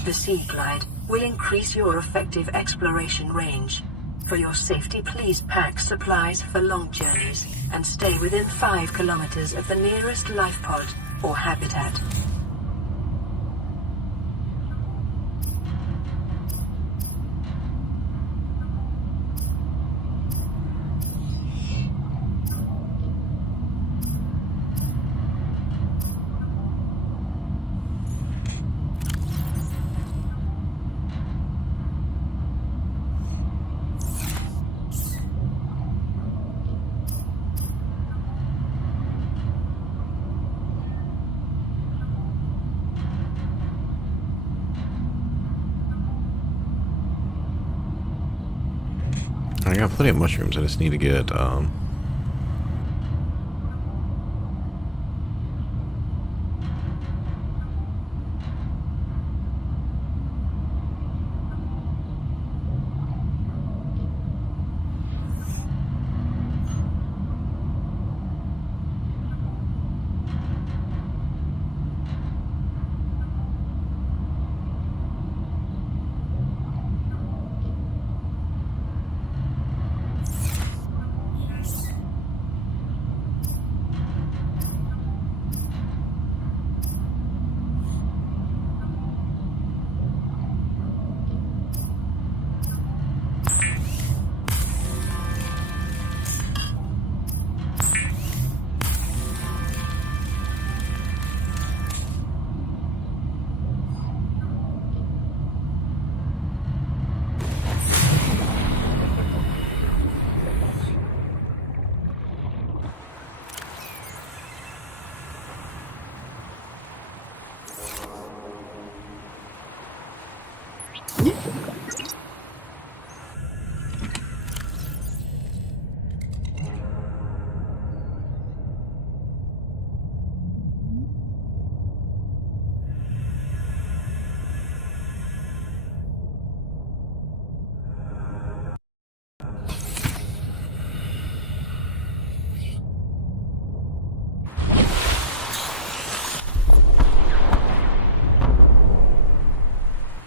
The Sea Glide will increase your effective exploration range. For your safety, please pack supplies for long journeys and stay within 5 kilometers of the nearest life pod or habitat. got plenty of mushrooms. I just need to get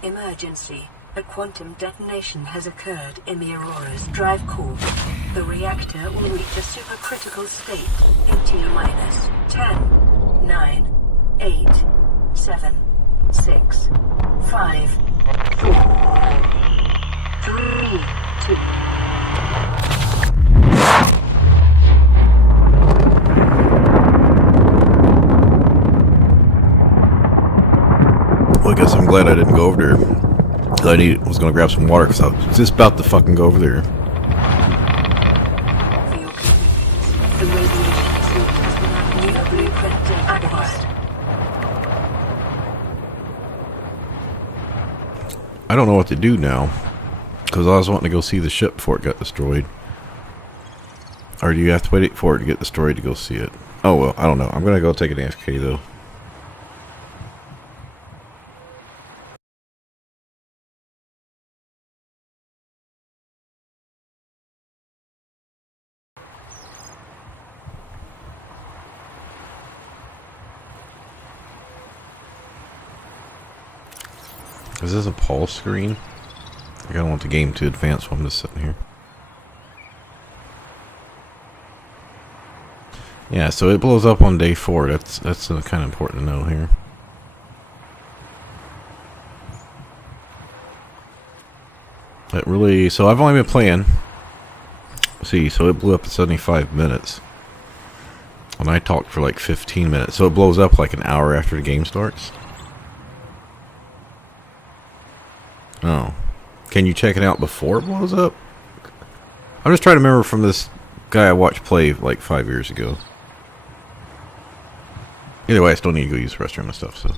Emergency. A quantum detonation has occurred in the Aurora's drive core. The reactor will reach a supercritical state in T-minus 10, 9, 8, 7, 6, 5, 4, 3, 2. Well, I guess I'm glad I didn't go over there. I was going to grab some water because I was just about to fucking go over there. For your convenience, the radiation suit has been new blueprint acquired. I don't know what to do now because I was wanting to go see the ship before it got destroyed. Or do you have to wait for it to get destroyed to go see it? Oh, well, I don't know. I'm going to go take an AFK though. Is this a pulse screen? I don't want the game to advance while I'm just sitting here. Yeah, so it blows up on day 4. That's kind of important to know here. It really, so I've only been playing. See, so it blew up at 75 minutes. And I talked for like 15 minutes. So it blows up like an hour after the game starts. Oh. Can you check it out before it blows up? I'm just trying to remember from this guy I watched play like 5 years ago. Either way, I still need to go use the restroom and stuff, so.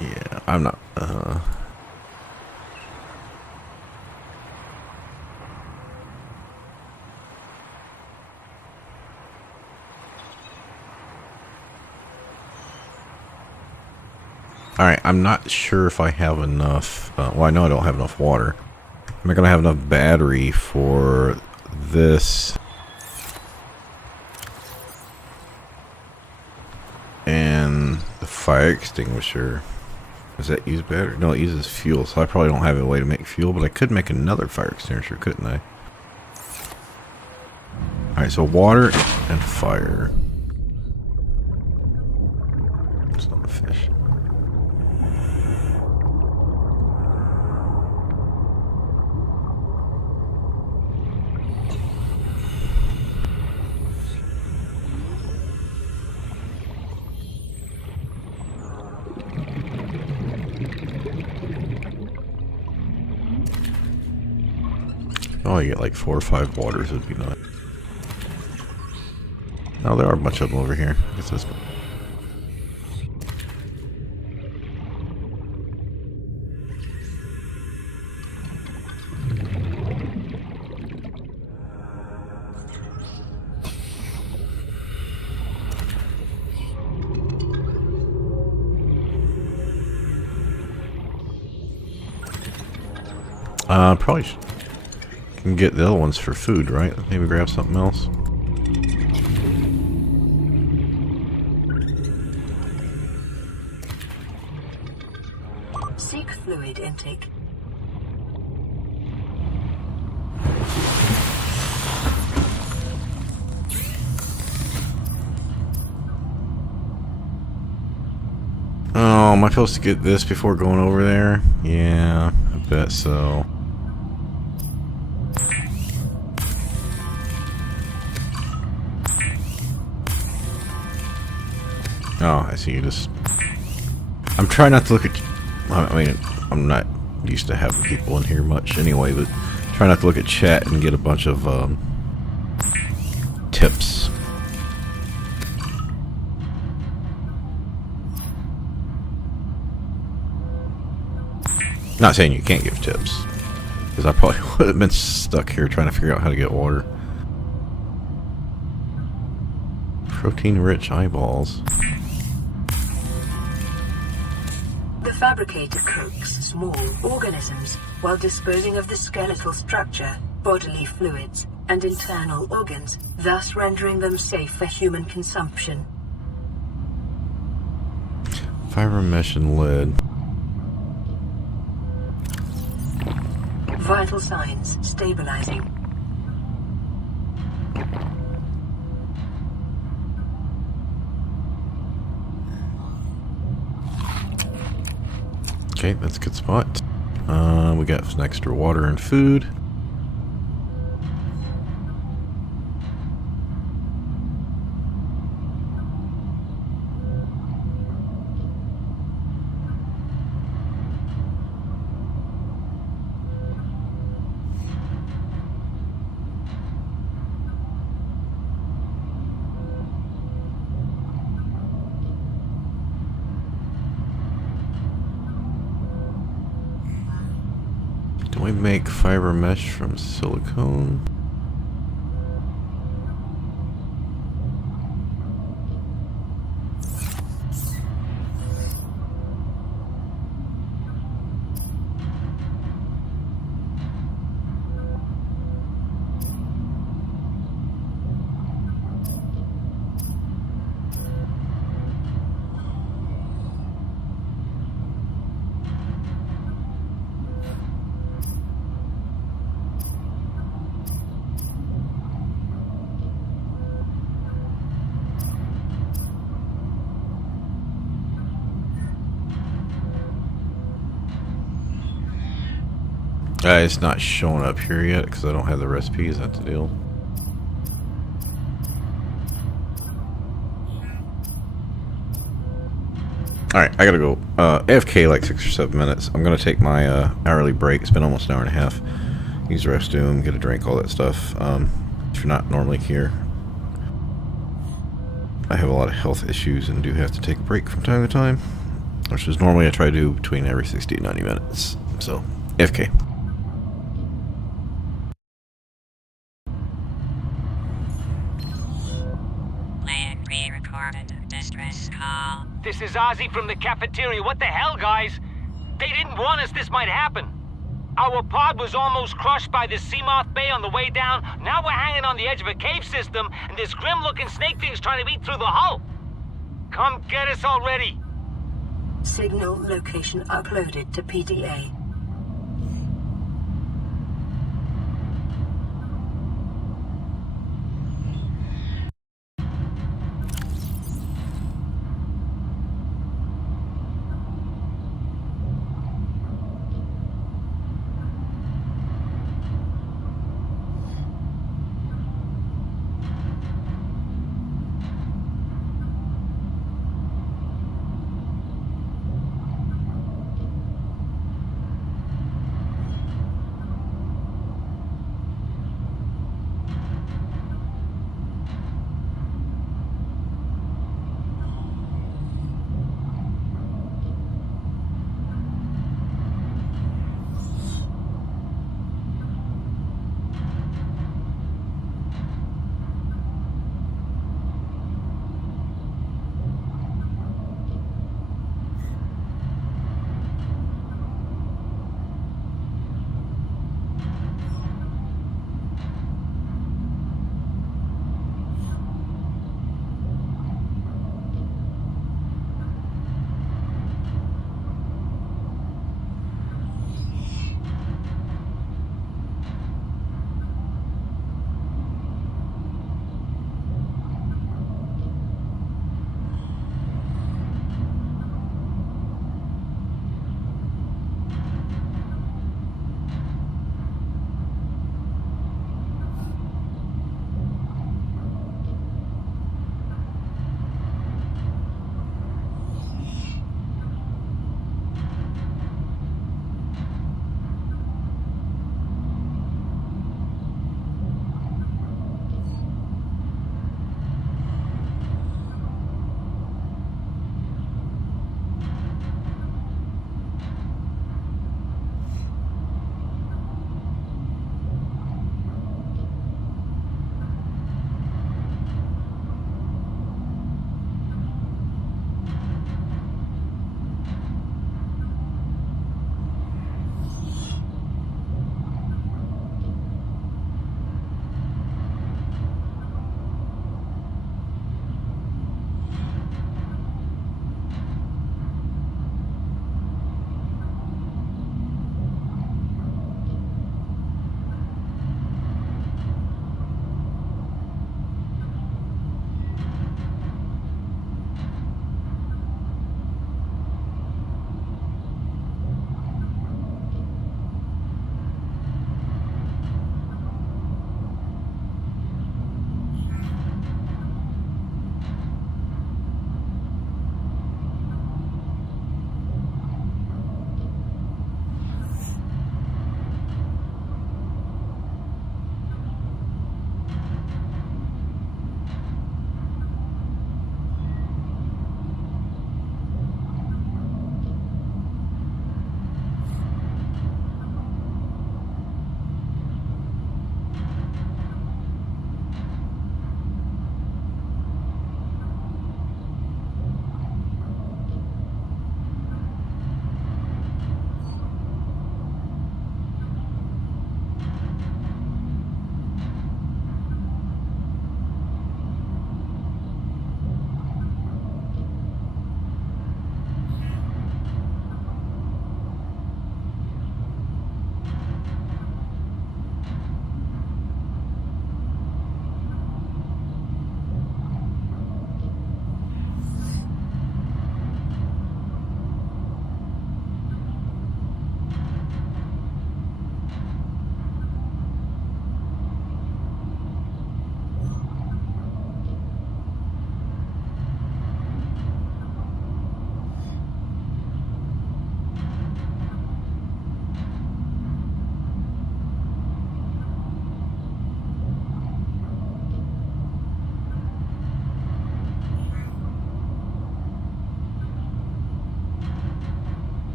Yeah, I'm not, Alright, I'm not sure if I have enough, well, I know I don't have enough water. Am I going to have enough battery for this? And the fire extinguisher. Does that use battery? No, it uses fuel, so I probably don't have a way to make fuel, but I could make another fire extinguisher, couldn't I? Alright, so water and fire. It's not a fish. Oh, you get like 4 or 5 waters would be nice. Oh, there are a bunch of them over here. I guess this one. Probably can get the other ones for food, right? Maybe grab something else. Seek fluid intake. Oh, am I supposed to get this before going over there? Yeah, I bet so. Oh, I see you just... I'm trying not to look at... I mean, I'm not used to having people in here much anyway, but try not to look at chat and get a bunch of tips. Not saying you can't give tips, because I probably would have been stuck here trying to figure out how to get water. Protein-rich eyeballs. The fabricator cooks small organisms while disposing of the skeletal structure, bodily fluids, and internal organs, thus rendering them safe for human consumption. Fiber mesh and lead. Vital signs stabilizing. Okay, that's a good spot. We got some extra water and food. Do we make fiber mesh from silicone? It's not showing up here yet because I don't have the recipes. That's the deal. Alright, I gotta go. AFK like 6 or 7 minutes. I'm gonna take my hourly break. It's been almost an hour and a half. Use the restroom, get a drink, all that stuff. If you're not normally here, I have a lot of health issues and do have to take a break from time to time, which is normally I try to do between every 60 and 90 minutes. So, AFK. Plan pre-recorded distress call. This is Ozzy from the cafeteria. What the hell, guys? They didn't warn us this might happen. Our pod was almost crushed by this Seamoth Bay on the way down. Now we're hanging on the edge of a cave system, and this grim-looking snake thing's trying to eat through the hull. Come get us already. Signal location uploaded to PDA.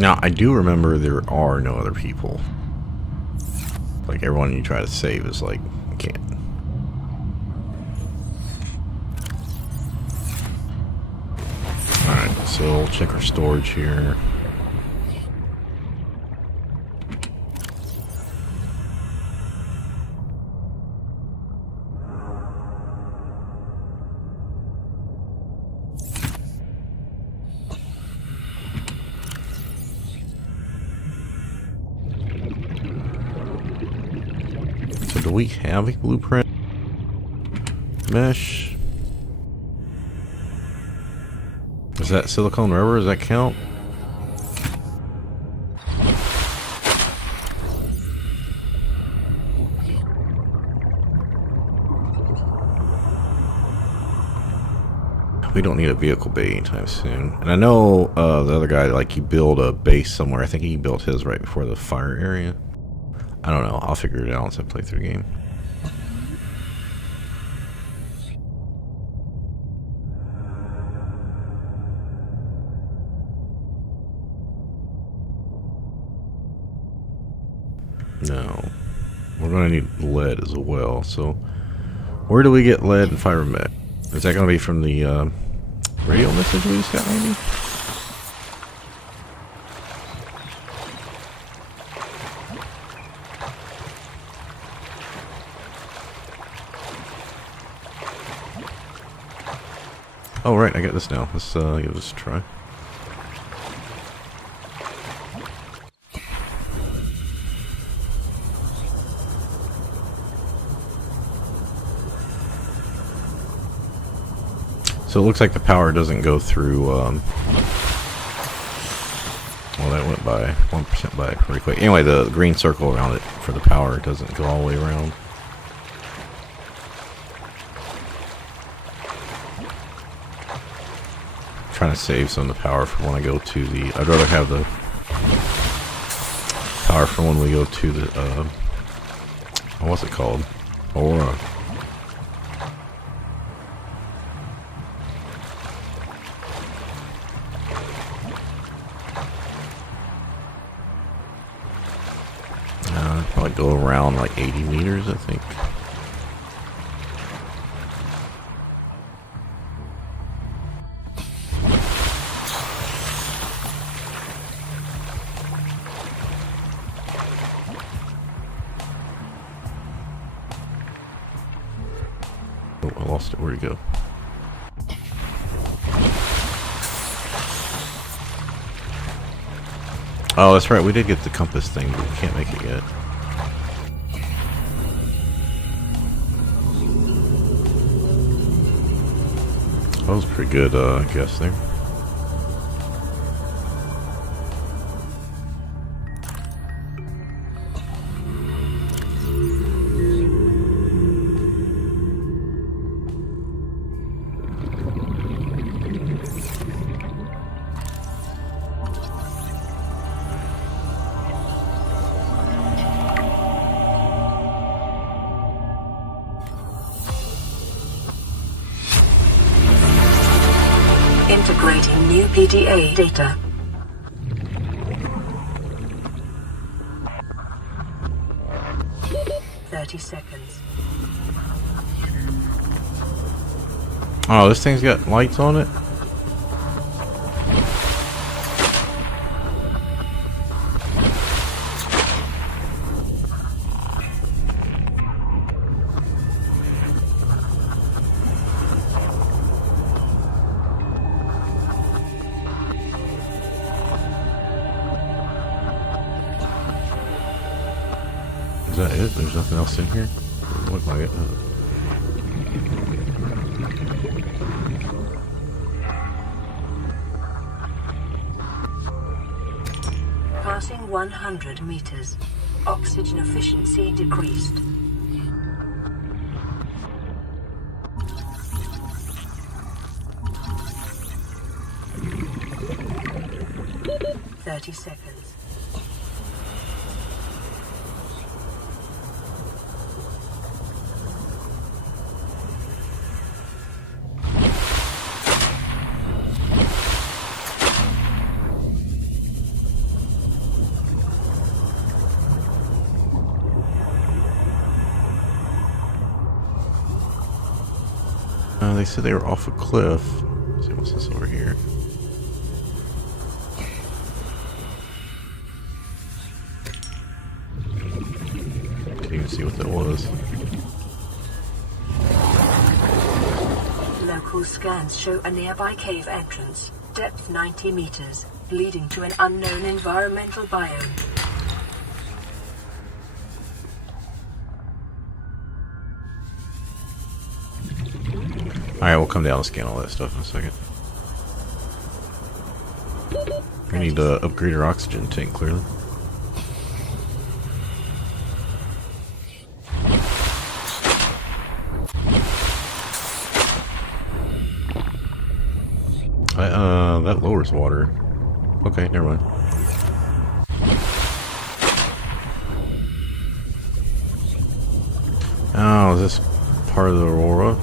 Now, I do remember there are no other people. Like, everyone you try to save is like, you can't. Alright, so we'll check our storage here. So do we have a blueprint? Mesh. Is that Silicon River? Does that count? We don't need a vehicle bay anytime soon. And I know the other guy, like, he built a base somewhere. I think he built his right before the fire area. I don't know. I'll figure it out once I play through the game. No. We're going to need lead as well. So, where do we get lead and fire met? Is that going to be from the radio message we just got, maybe? Oh, right, I got this now. Let's give this a try. So it looks like the power doesn't go through, well, that went by 1% by pretty quick. Anyway, the green circle around it for the power doesn't go all the way around. Trying to save some of the power for when I go to the, I'd rather have the power for when we go to the, what's it called? Aurora. Probably go around like 80 meters, I think. Oh, I lost it. Where'd it go? Oh, that's right. We did get the compass thing, but we can't make it yet. That was pretty good, guess there. Integrating new PDA data. Seconds. Oh, this thing's got lights on it? Is that it? There's nothing else in here? What am I getting? Passing 100 meters. Oxygen efficiency decreased. 30 seconds. They said they were off a cliff. Let's see what's this over here. Didn't even see what that was. Local scans show a nearby cave entrance, depth 90 meters, leading to an unknown environmental biome. Alright, we'll come down and scan all that stuff in a second. We need to upgrade our oxygen tank, clearly. That lowers water. Okay, never mind. Oh, is this part of the aurora?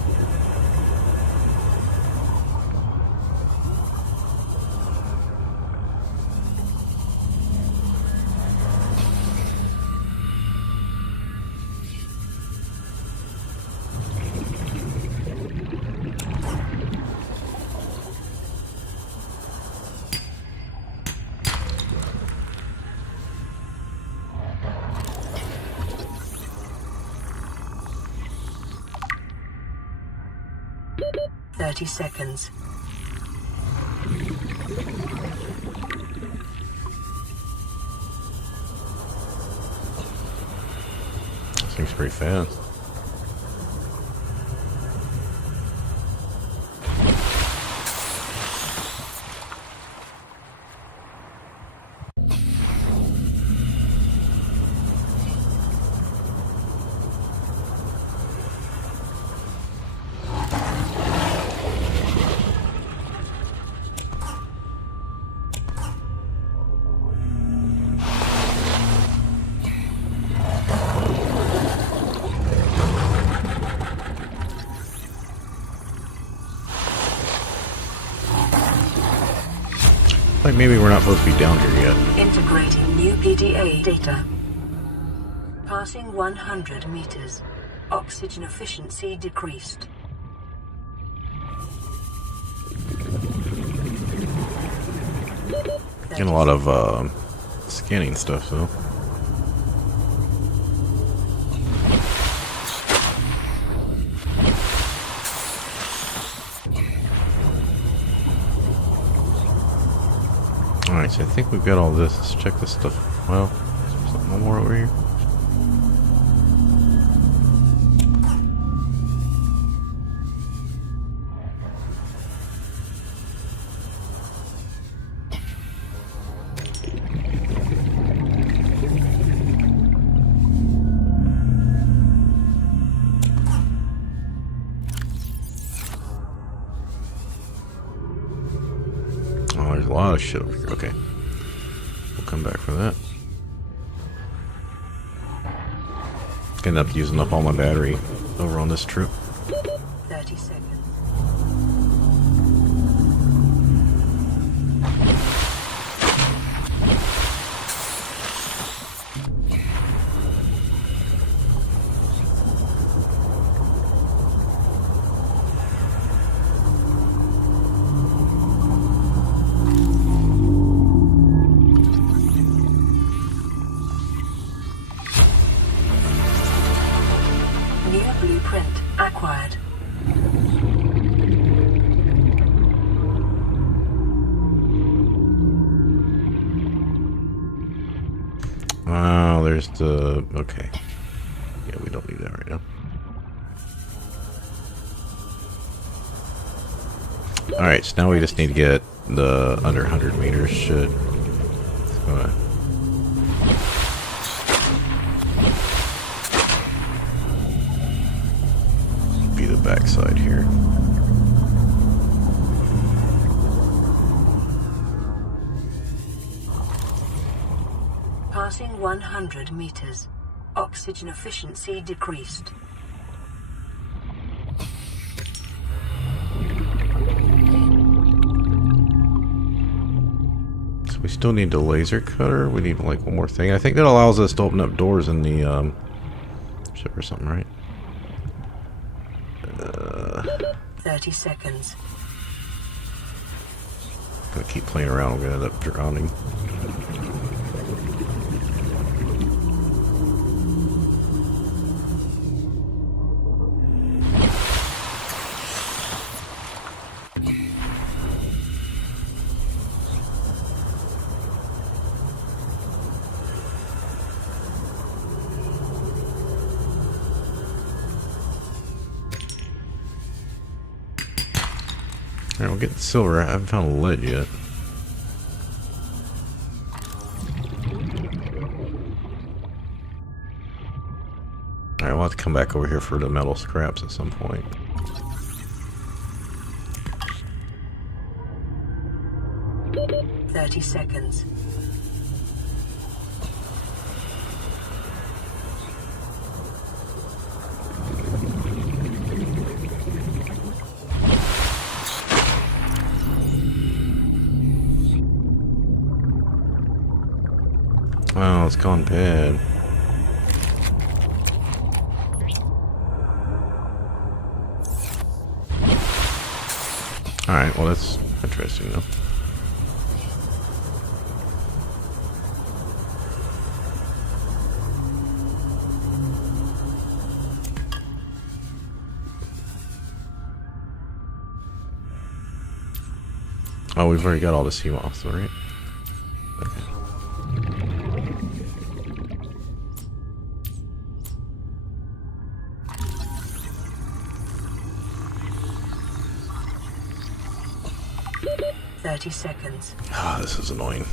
Seconds. This thing's pretty fast. Like maybe we're not supposed to be down here yet. Integrating new PDA data. Passing 100 meters. Oxygen efficiency decreased. Getting a lot of scanning stuff though. Alright, so I think we've got all this. Let's check this stuff. Well, is there something more over here? Oh, there's a lot of shit over here. Okay. We'll come back for that. End up using up all my battery over on this trip. 30 seconds. New blueprint acquired. Oh, there's the... Okay. Yeah, we don't need that right now. Alright, so now we just need to get the under 100 meters shit. It's gonna... be the backside here. Passing 100 meters. Oxygen efficiency decreased. So we still need the laser cutter. We need like one more thing. I think that allows us to open up doors in the ship or something, right? 30 seconds. Gonna keep playing around, I'm gonna end up drowning. Alright, we'll get the silver. I haven't found a lead yet. Alright, we'll have to come back over here for the metal scraps at some point. "30 seconds. Wow, it's gone bad. Alright, well that's interesting though. Oh, we've already got all the sea moths, right? Okay. "30 seconds. Ah, this is annoying.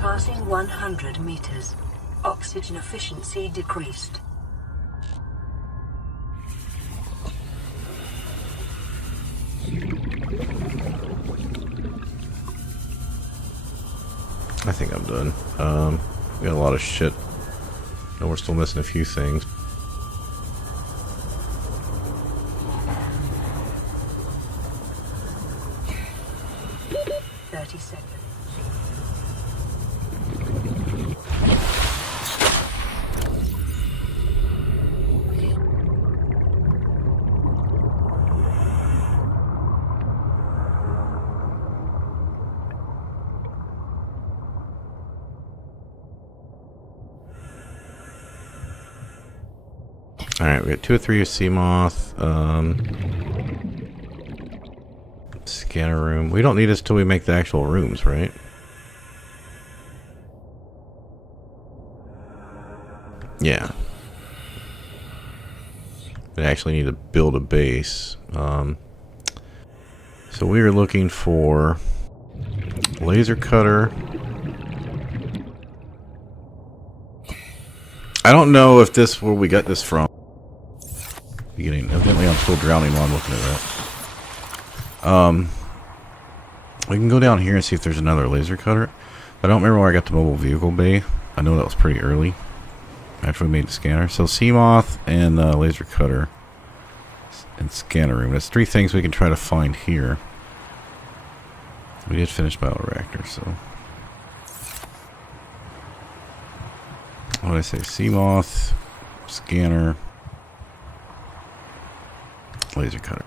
Passing 100 meters. Oxygen efficiency decreased. I think I'm done. We got a lot of shit. No, we're still missing a few things. Seconds. Alright, we got 2 or 3 of sea moth. Scanner room. We don't need this till we make the actual rooms, right? Yeah. We actually need to build a base. So we are looking for laser cutter. I don't know if this where we got this from. Beginning. Evidently I'm still drowning while I'm looking at that. We can go down here and see if there's another laser cutter. I don't remember where I got the mobile vehicle bay. I know that was pretty early after we made the scanner. So sea moth and laser cutter and scanner room. That's 3 things we can try to find here. We did finish bioreactor, so what did I say? Sea moth, scanner, laser cutter.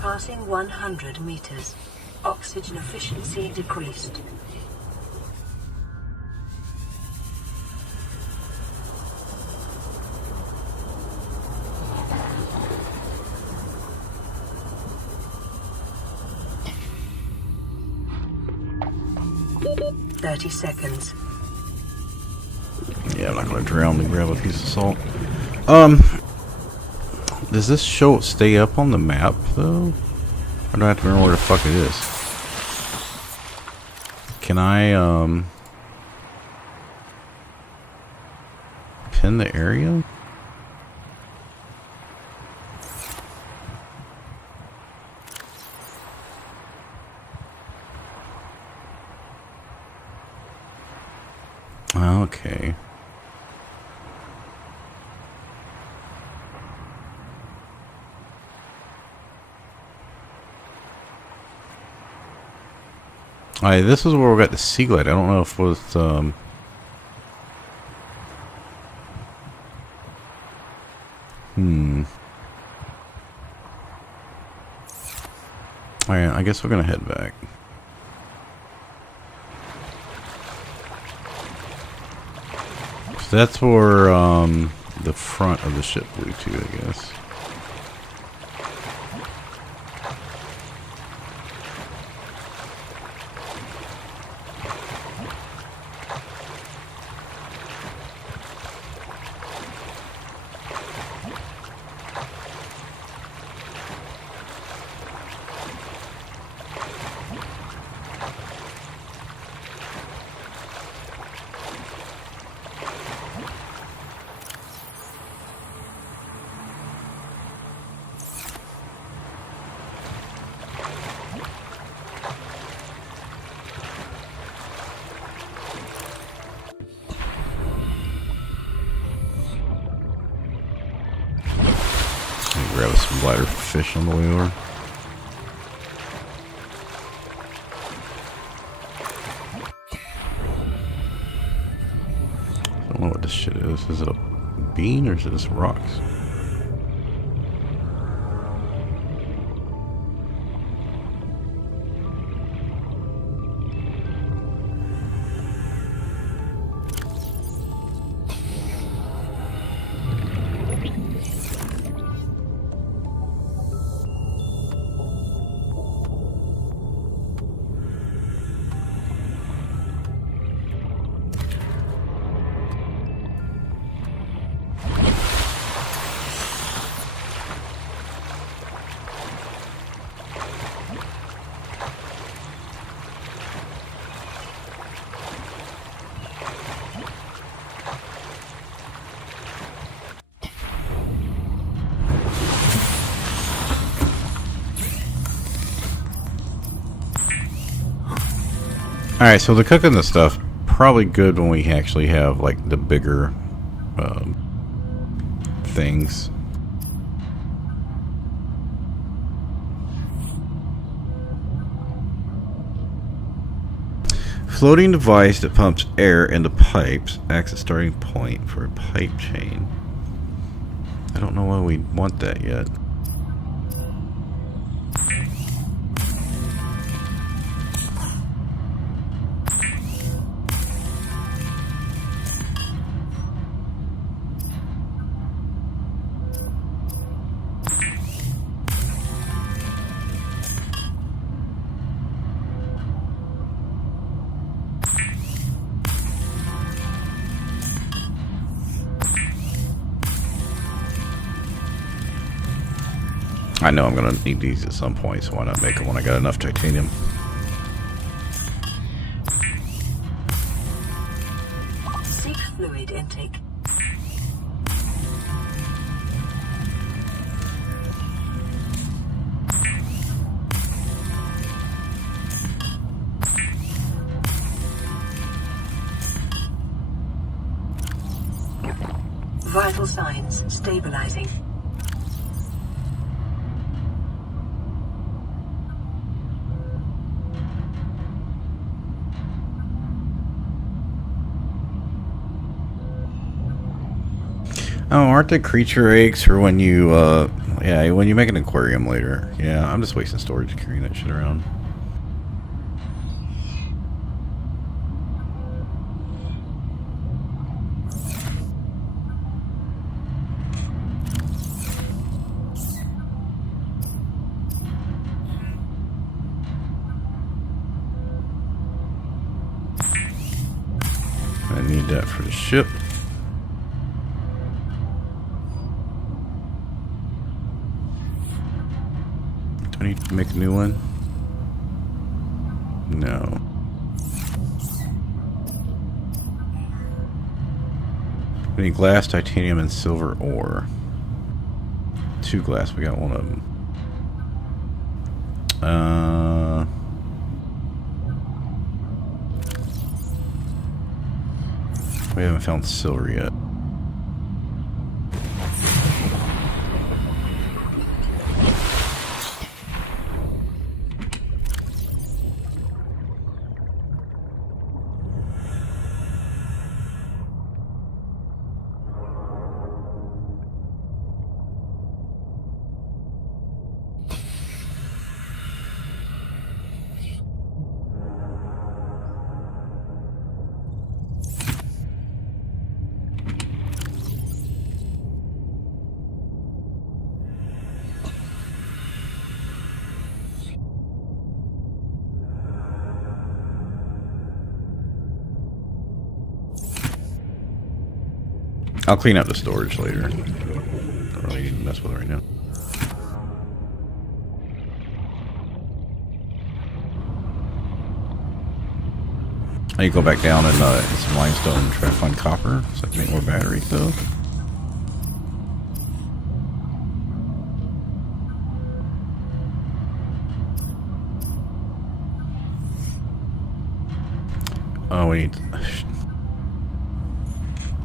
Passing 100 meters. Oxygen efficiency decreased. "30 seconds. Yeah, I'm not gonna drown to grab a piece of salt. Does this show stay up on the map though? I don't have to remember where the fuck it is. Can I pin the area? Okay. Alright, this is where we got the sea glide. I don't know if it was Alright, I guess we're gonna head back. So that's where the front of the ship flew to, I guess. Grab some bladder fish on the way over. I don't know what this shit is. Is it a bean or is it just rocks? Alright, so the cooking the stuff, probably good when we actually have like the bigger things. Floating device that pumps air into pipes acts as starting point for a pipe chain. I don't know why we want that yet. I know I'm gonna need these at some point, so why not make them when I got enough titanium? Seek fluid intake. Vital signs stabilizing. Oh, aren't the creature eggs for when you, yeah, when you make an aquarium later? Yeah, I'm just wasting storage carrying that shit around. I need that for the ship. Do I need to make a new one? No. We need glass, titanium, and silver ore. 2 glass. We got one of them. We haven't found silver yet. I'll clean up the storage later. Don't really need to mess with it right now. I need to go back down and some limestone and try to find copper so I can make more batteries though. Oh, we need...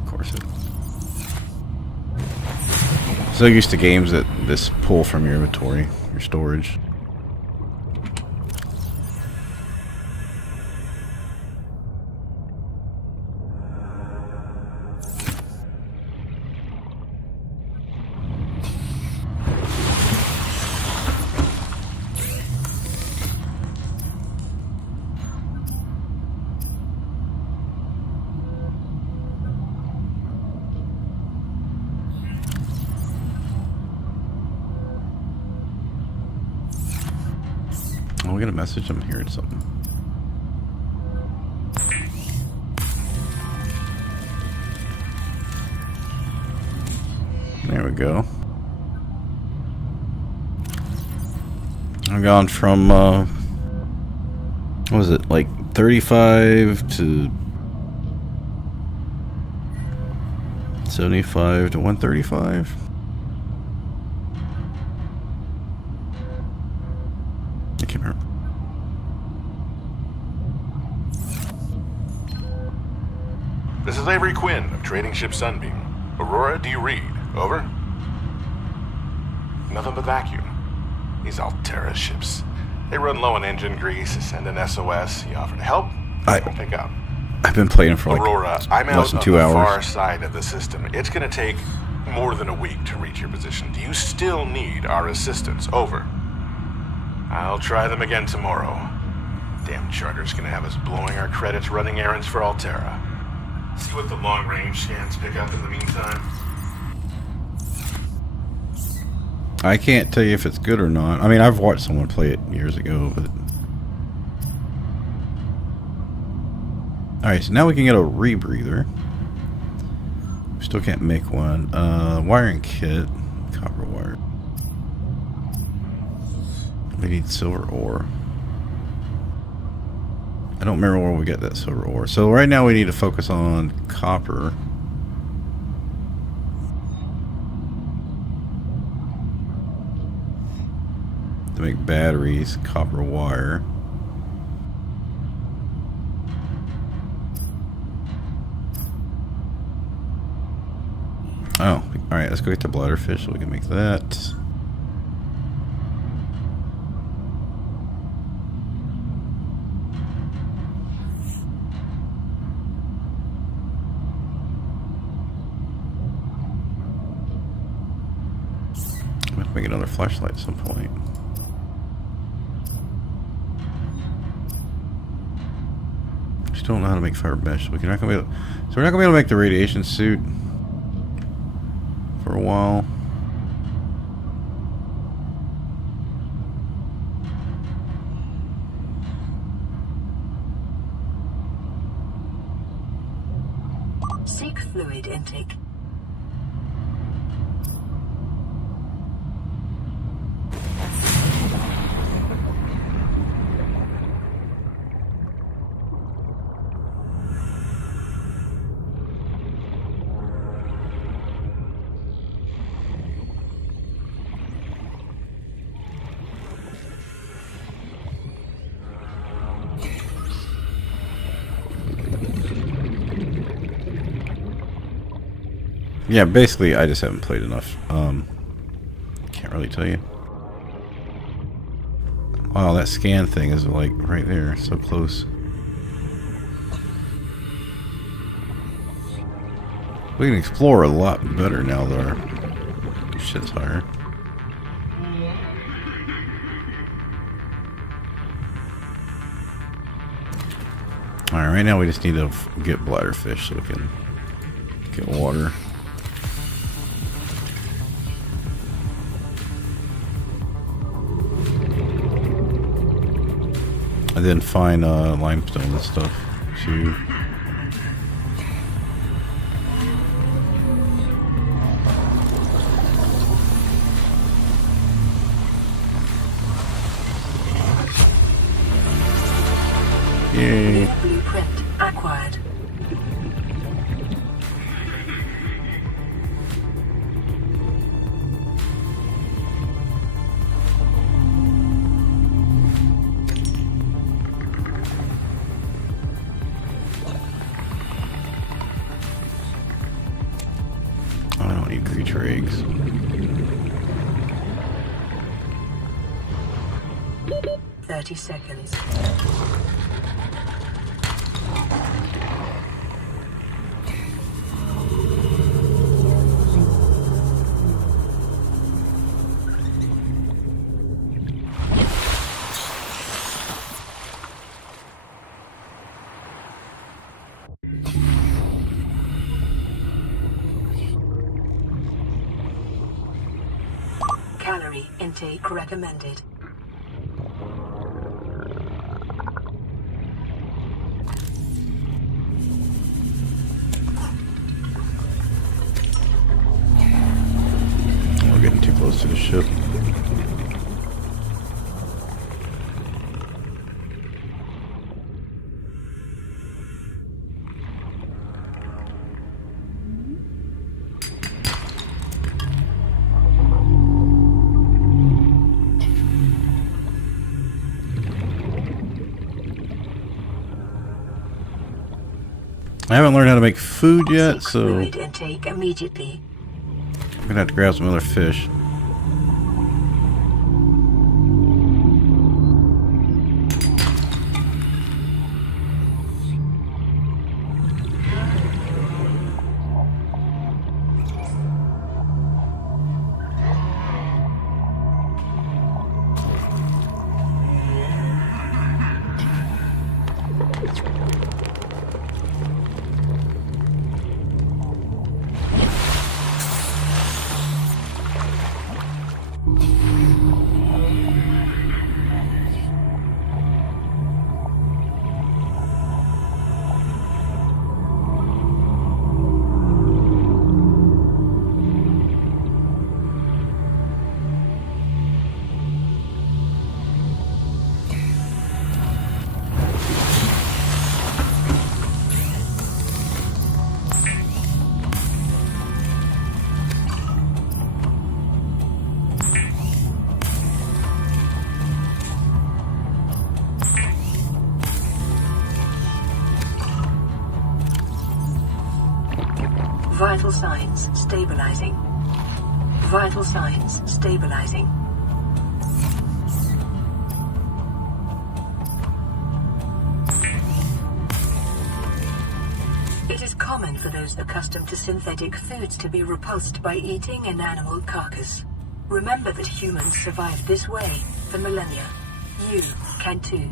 Of course it... So used to games that this pull from your inventory, your storage. Oh, we got a message. I'm hearing something. There we go. I've gone from, what was it, like 35 to 75 to 135? I can't remember. This is Avery Quinn of Trading Ship Sunbeam. Aurora, do you read? Over? Nothing but vacuum. These Altera ships. They run low on engine grease, send an SOS, you offer to help, I don't pick up. I've been playing for like Aurora, I'm out less than on 2 the hours. far side of the system. It's gonna take more than a week to reach your position. Do you still need our assistance? Over. I'll try them again tomorrow. Damn charter's gonna have us blowing our credits running errands for Altera. See what the long-range scans pick up in the meantime. I can't tell you if it's good or not. I mean, I've watched someone play it years ago, but... Alright, so now we can get a rebreather. We still can't make one. Wiring kit. Copper wire. We need silver ore. I don't remember where we get that silver ore. So right now we need to focus on copper. To make batteries, copper wire. Oh, alright, let's go get the bladderfish so we can make that. I'm gonna make another flashlight at some point. Just don't know how to make fiber mesh. So we're not gonna be able to make the radiation suit for a while. Seek fluid intake. Yeah, basically, I just haven't played enough. Can't really tell you. Wow, that scan thing is like right there, so close. We can explore a lot better now that our shit's higher. Alright, right now we just need to get bladderfish so we can get water. And then find limestone and stuff too. Yay. Blueprint acquired. I don't need creature eggs. "30 seconds. Calorie intake recommended. We're getting too close to the ship. I haven't learned how to make food yet, so Fluid intake immediately. I'm gonna have to grab some other fish. Vital signs stabilizing. Vital signs stabilizing. It is common for those accustomed to synthetic foods to be repulsed by eating an animal carcass. Remember that humans survived this way for millennia. You can too.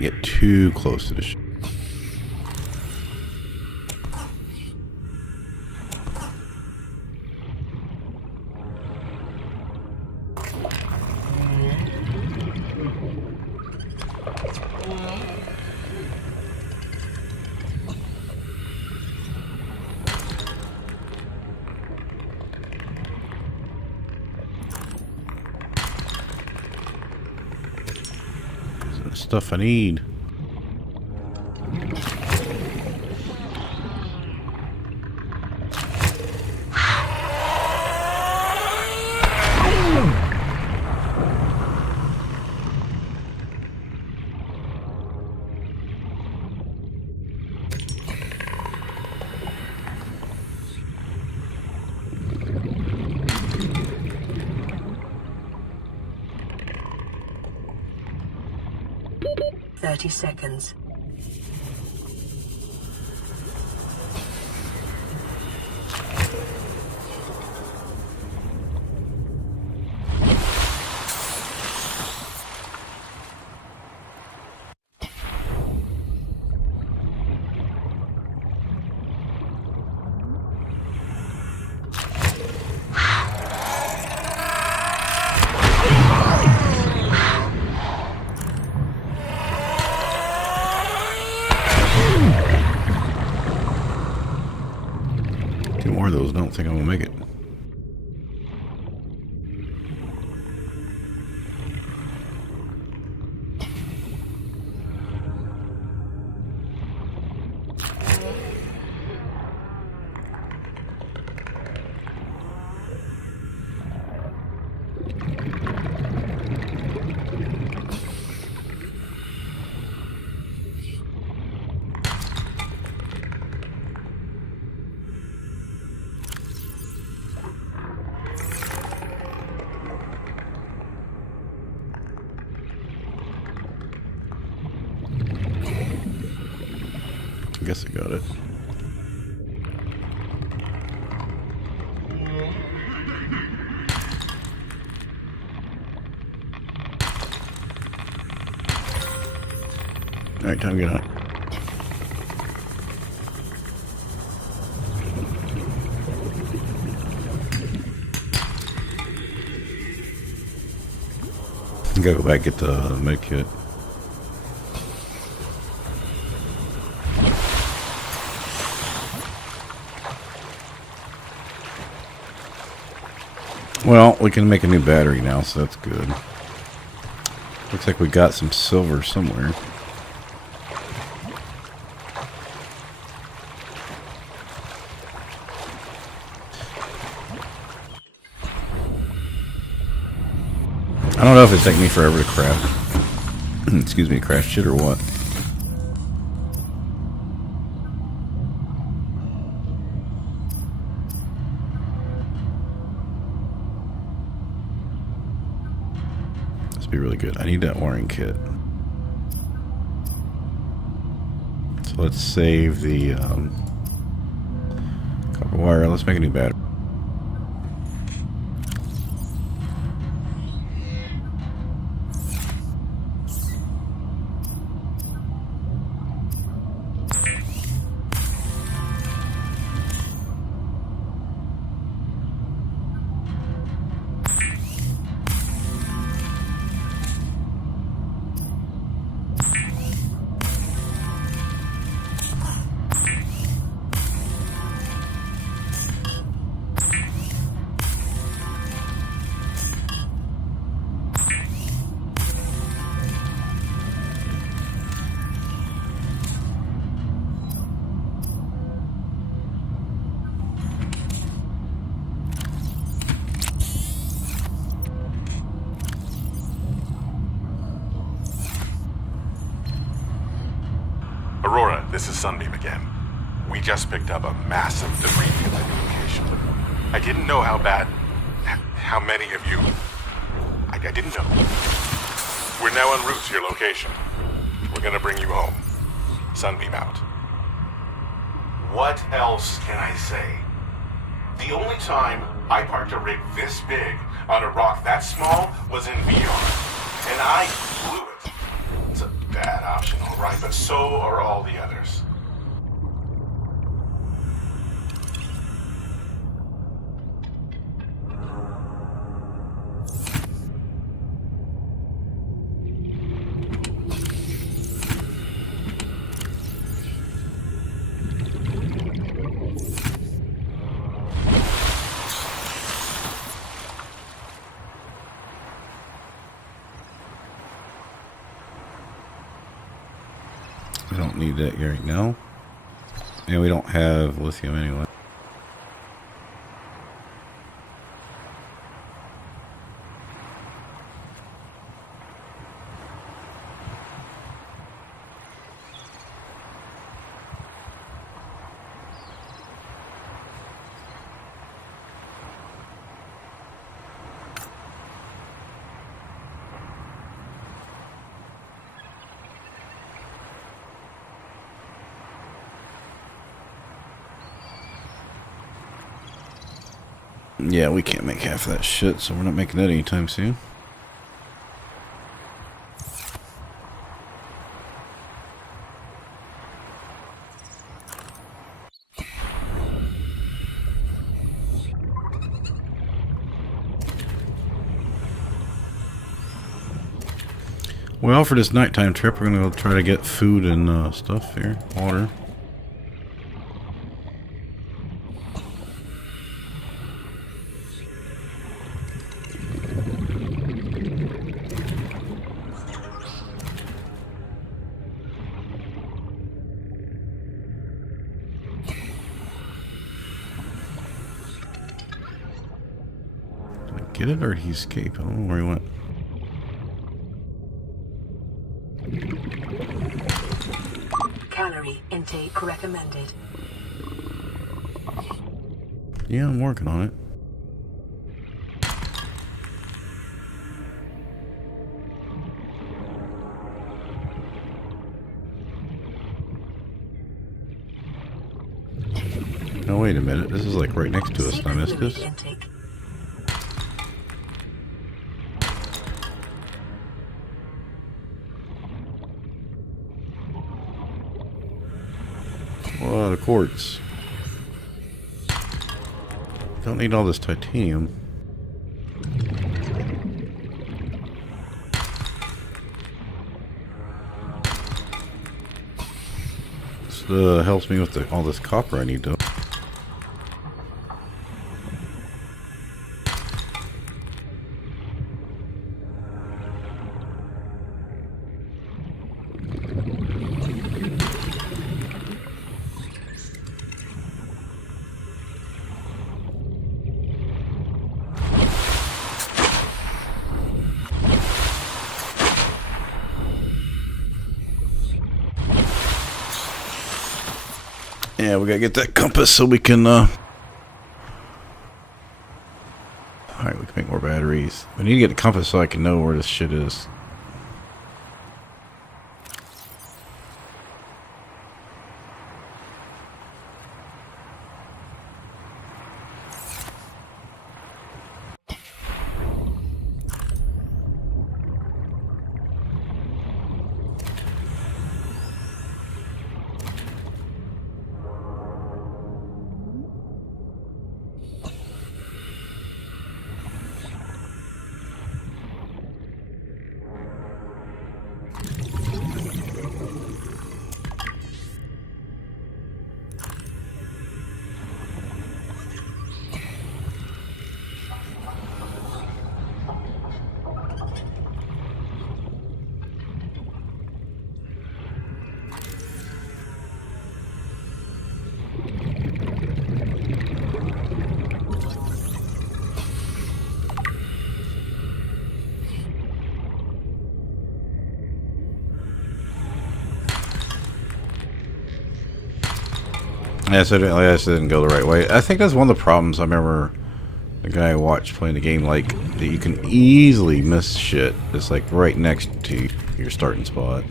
can't get too close to the ship. Stuff I need. Seconds. Two more of those. Don't think I'm gonna make it. I guess I got it. Alright, time to get out. I gotta go back and get the med kit. Well, we can make a new battery now, so that's good. Looks like we got some silver somewhere. I don't know if it's taking me forever to craft. Excuse me, craft shit or what. Be really good. I need that wiring kit. So let's save the copper wire. Let's make a new battery. This is Sunbeam again. We just picked up a massive debris field at your location. I didn't know how bad... how many of you... I didn't know. We're now en route to your location. We're gonna bring you home. Sunbeam out. What else can I say? The only time I parked a rig this big on a rock that small was in VR. And I blew it. It's a bad optional, right? But so are all the others. We don't need that right now. And we don't have lithium anyway. Yeah, we can't make half of that shit, so we're not making that anytime soon. Well, for this nighttime trip, we're gonna go try to get food and stuff here, water. Get it, or did he escape? I don't know where he went. Calorie intake recommended. Yeah, I'm working on it. No, wait a minute. This is like right next to us. Did I missed this? Intake. A lot of quartz. Don't need all this titanium. This helps me with all this copper I need to. Yeah, we gotta get that compass so we can, alright, we can make more batteries. We need to get the compass so I can know where this shit is. Yeah, so I guess it didn't go the right way. I think that's one of the problems. I remember the guy I watched playing the game, like, that you can easily miss shit. It's like right next to your starting spot.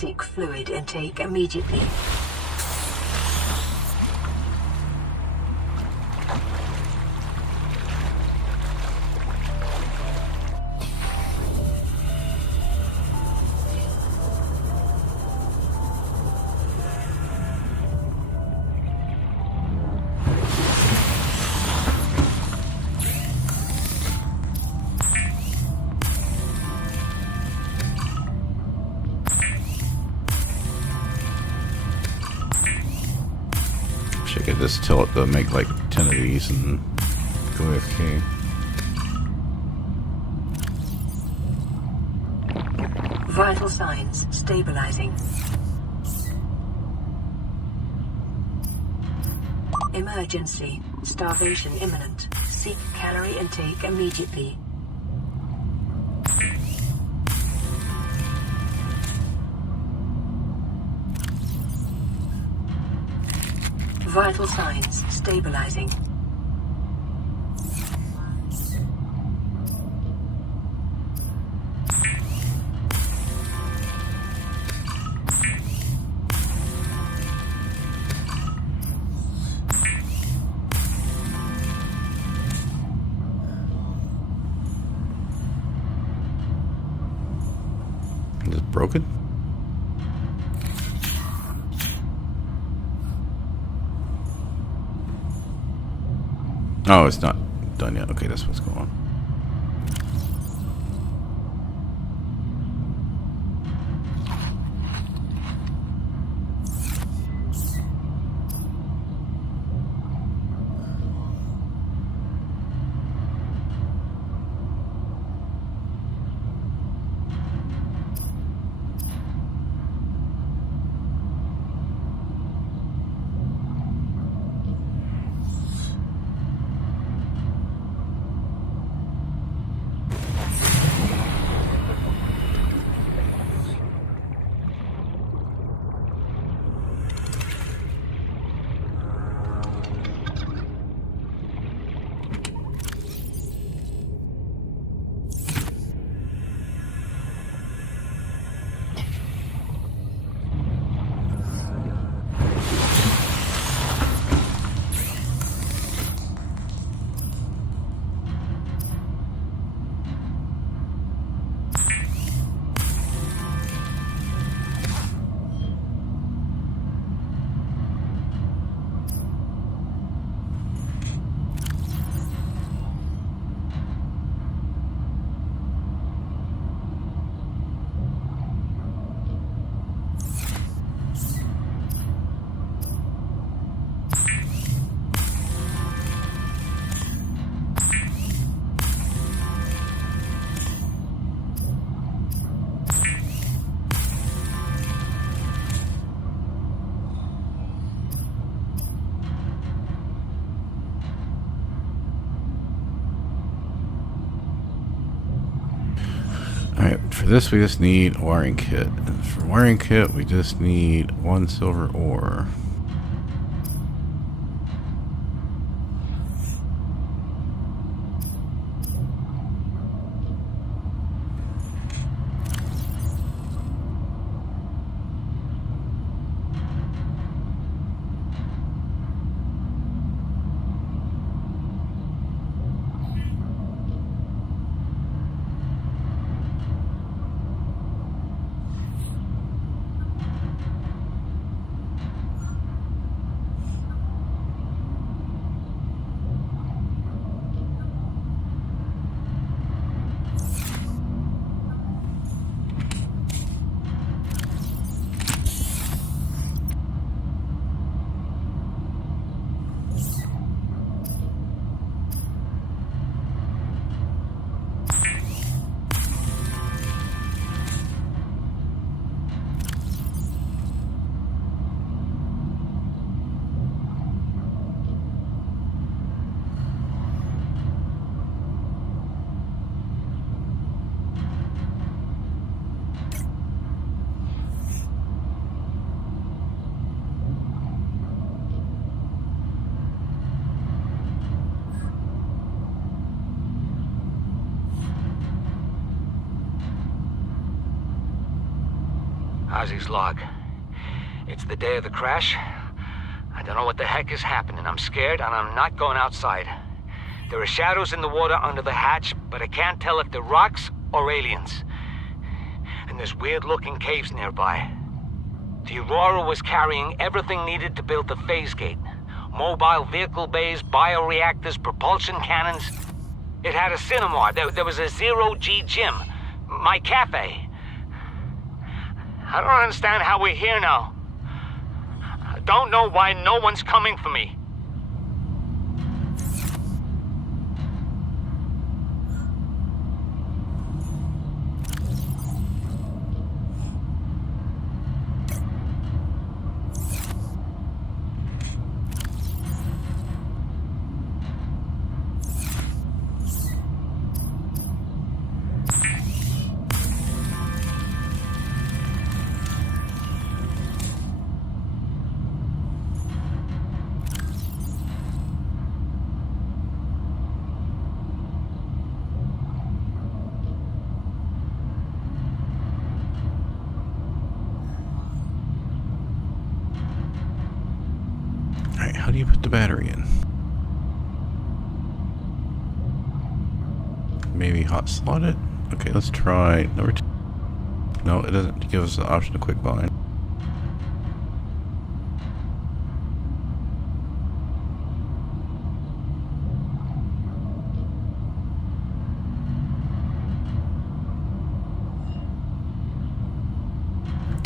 Seek fluid intake immediately. I could just tell it to make like 10 of these and go AFK. Vital signs stabilizing. Emergency. Starvation imminent. Seek calorie intake immediately. Vital signs stabilizing. Is it broken? Oh, it's not done yet. Okay, that's what's going on. Alright, for this we just need a wiring kit. And for wiring kit we just need 1 silver ore. Ozzy's log. It's the day of the crash. I don't know what the heck is happening. I'm scared and I'm not going outside. There are shadows in the water under the hatch, but I can't tell if they're rocks or aliens. And there's weird-looking caves nearby. The Aurora was carrying everything needed to build the phase gate. Mobile vehicle bays, bioreactors, propulsion cannons. It had a cinema. There was a zero-G gym. My cafe. I don't understand how we're here now. I don't know why no one's coming for me. How do you put the battery in? Maybe hot slot it? Okay, let's try number 2. No, it doesn't give us the option to quick bind.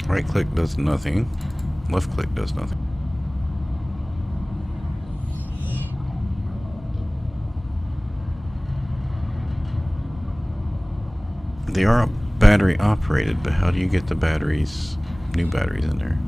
Right click does nothing. Left click does nothing. They are battery operated, but how do you get the batteries, new batteries in there?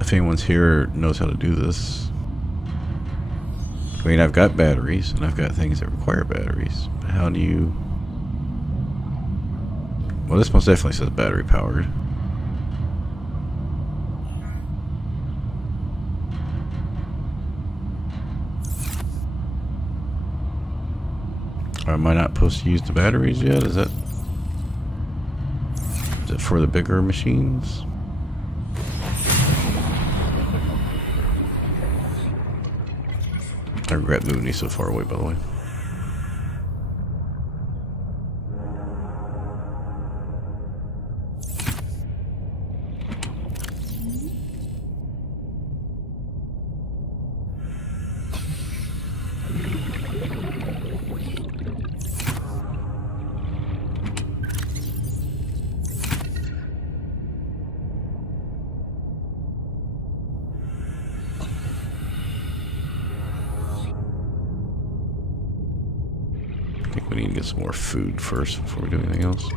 If anyone's here knows how to do this. I mean, I've got batteries, and I've got things that require batteries. But how do you... Well, this most definitely says battery powered. Or am I not supposed to use the batteries yet? Is it for the bigger machines? I regret moving these so far away, by the way. I think we need to get some more food first before we do anything else.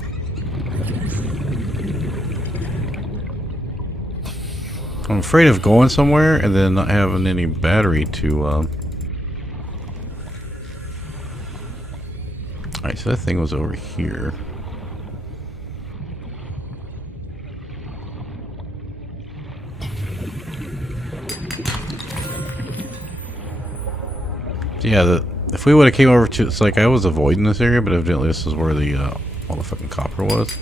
I'm afraid of going somewhere and then not having any battery to... Alright, so that thing was over here. Yeah, if we would have came over to... It's like I was avoiding this area, but evidently this is where the all the fucking copper was.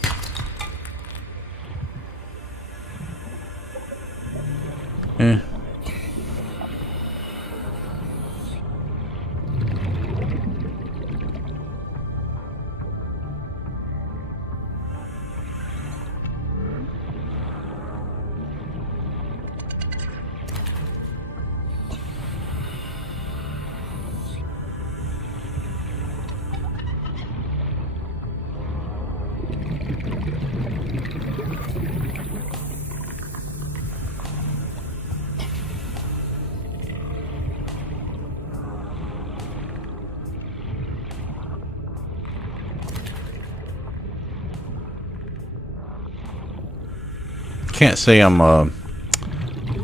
can't say I'm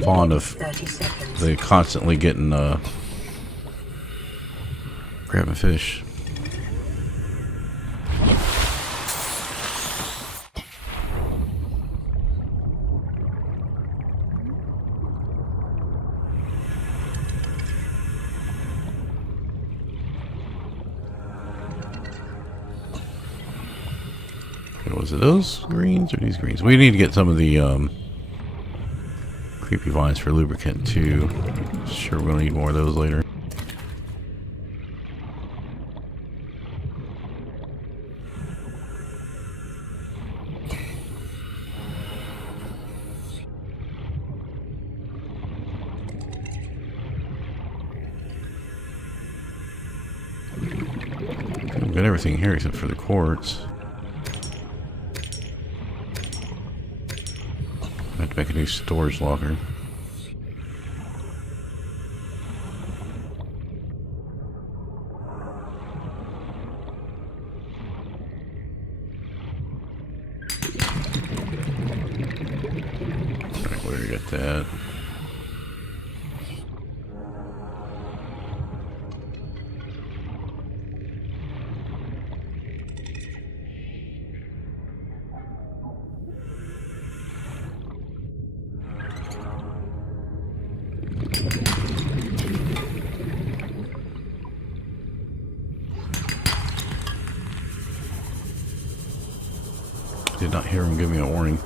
fond of 30 seconds. the constantly getting grabbing fish. Was it those greens or these greens? We need to get some of the creepy vines for lubricant too. Sure, we're gonna need more of those later. We've got everything here except for the quartz. I have to make a new storage locker. Alright, where do we get that? Did not hear him give me a warning.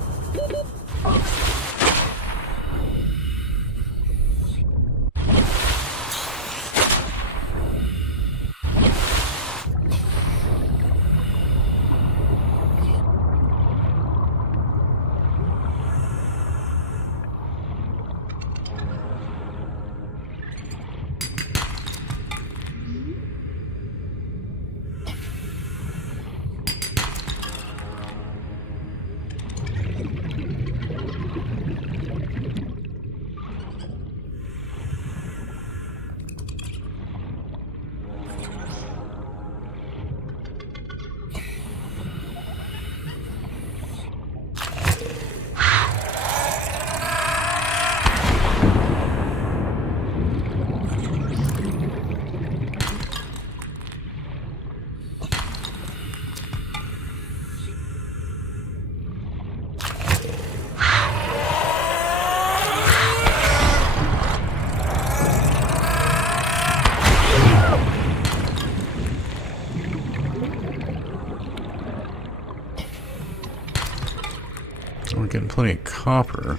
We're getting plenty of copper.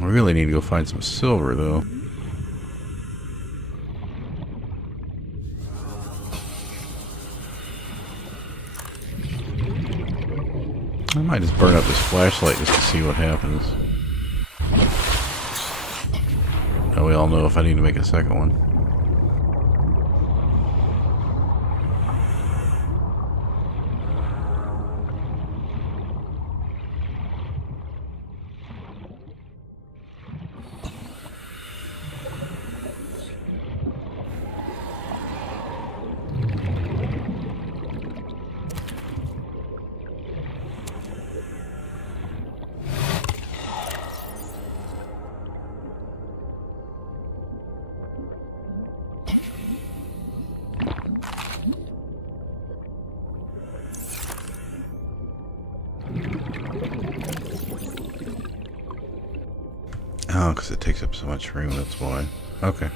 We really need to go find some silver, though. I might just burn up this flashlight just to see what happens. Now we all know if I need to make a second one. Oh, because it takes up so much room, that's why. Okay.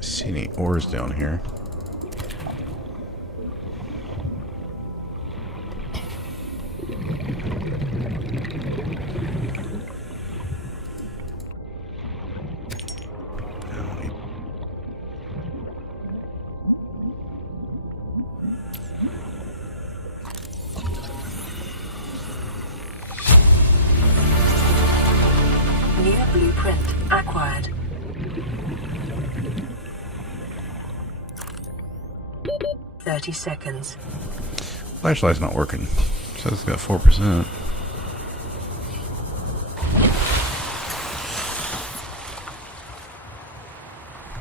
See any ores down here? 30 seconds. Flashlight's not working. It says it's got 4%.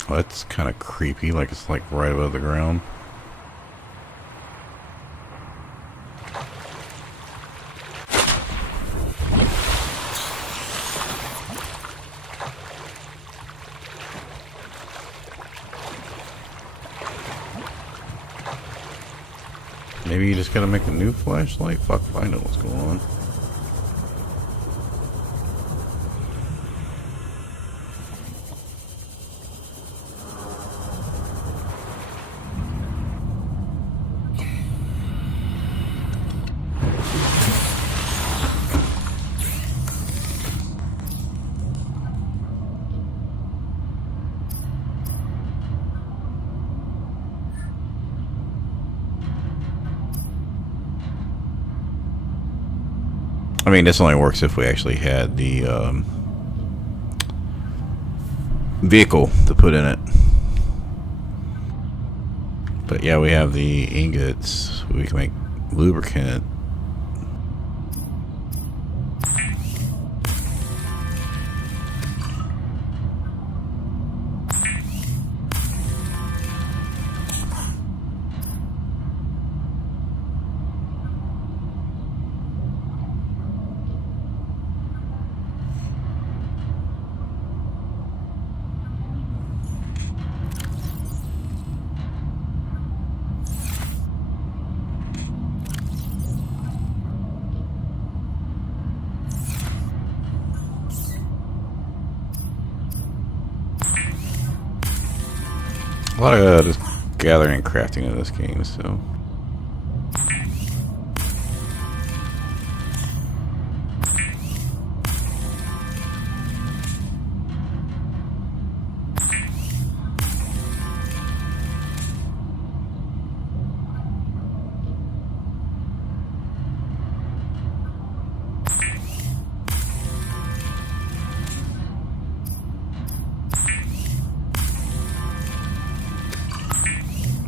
Well, that's kind of creepy, like it's like right above the ground. Maybe you just gotta make a new flashlight? Fuck if I know what's going on. I mean, this only works if we actually had the vehicle to put in it. But yeah, we have the ingots. We can make lubricant. A lot of just gathering and crafting in this game, so.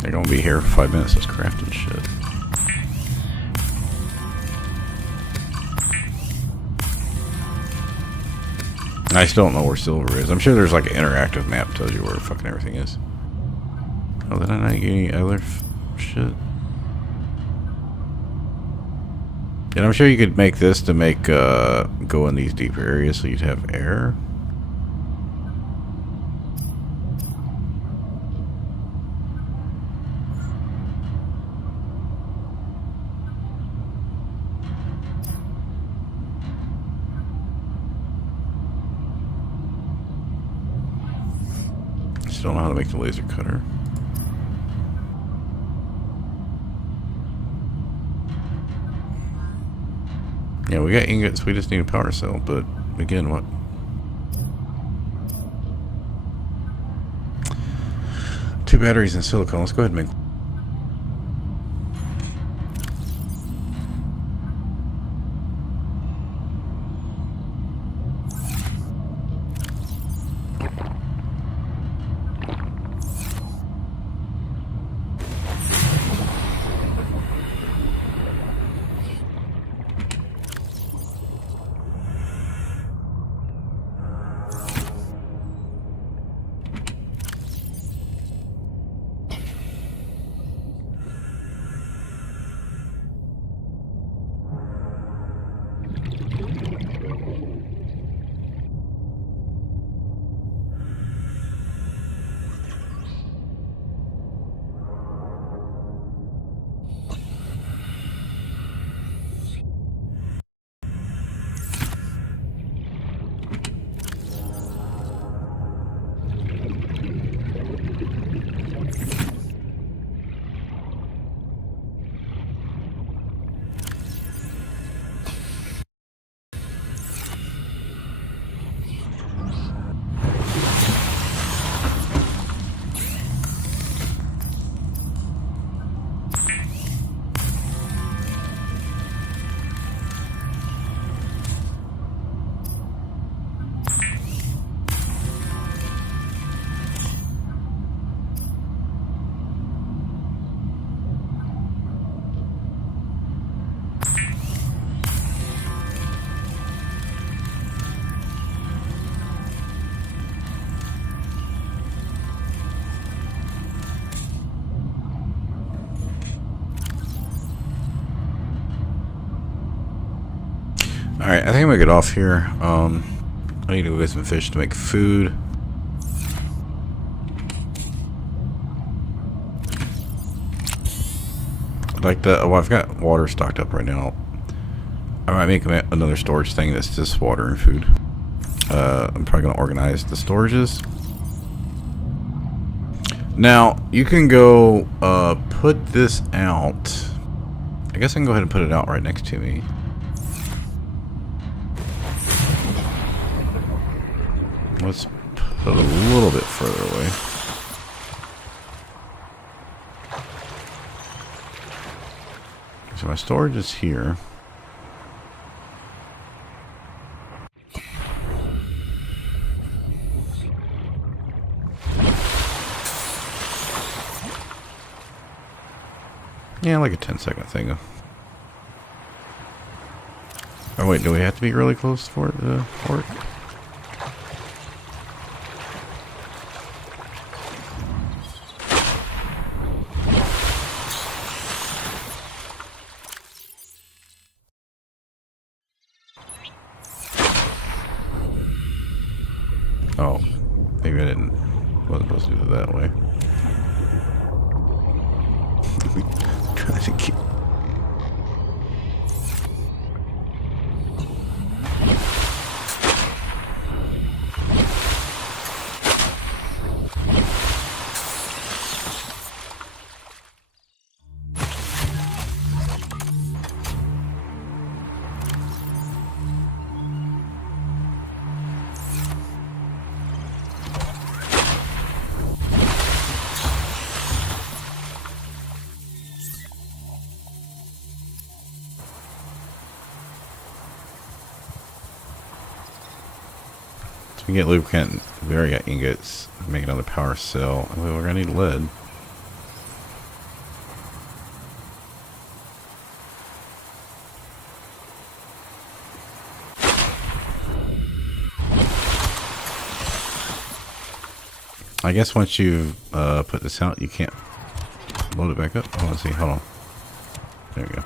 They're gonna be here for 5 minutes just crafting shit. I still don't know where silver is. I'm sure there's like an interactive map that tells you where fucking everything is. Oh, did I not get any other shit? And I'm sure you could make this to make go in these deeper areas so you'd have air. Don't know how to make the laser cutter. Yeah, we got ingots, we just need a power cell, but again, what? Two batteries and silicone. Let's go ahead and make. Alright, I think I'm gonna get off here. I need to go get some fish to make food. Like the, oh, I've got water stocked up right now. I might make another storage thing that's just water and food. I'm probably gonna organize the storages. Now you can go put this out. I guess I can go ahead and put it out right next to me. Let's put it a little bit further away. So my storage is here. Yeah, like a 10-second thing. Oh wait, do we have to be really close for it to work? Oh, maybe I wasn't supposed to do it that way. Trying to keep. We get lubricant, we already got ingots, make another power cell. We're gonna need lead. I guess once you've put this out, you can't load it back up. Oh, let's see, hold on. There we go.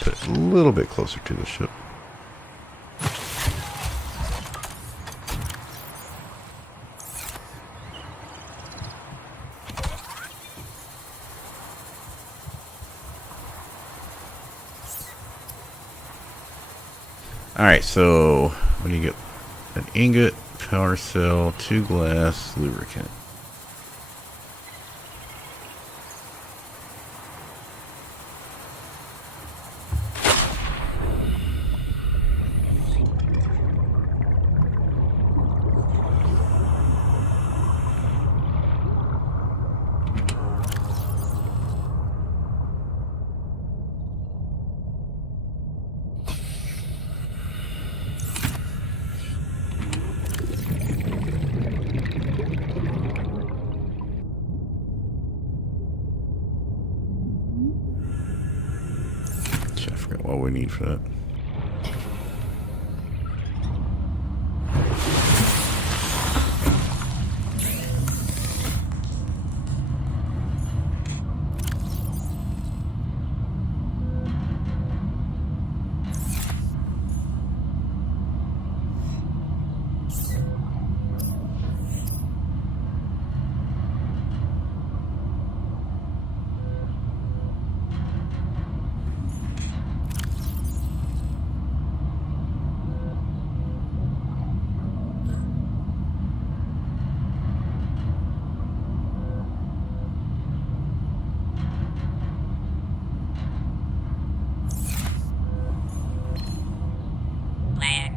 Put it a little bit closer to the ship. Alright, so when you get an ingot, power cell, 2 glass, lubricant. I forgot what we need for that.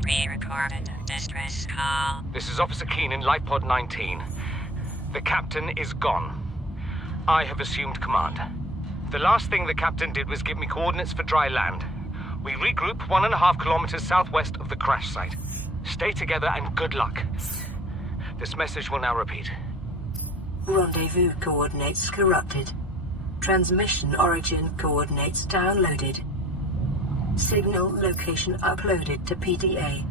Pre-recorded distress call. This is Officer Keenan, Lifepod 19. The captain is gone. I have assumed command. The last thing the captain did was give me coordinates for dry land. We regroup 1.5 kilometers southwest of the crash site. Stay together and good luck. This message will now repeat. Rendezvous coordinates corrupted. Transmission origin coordinates downloaded. Signal location uploaded to PDA.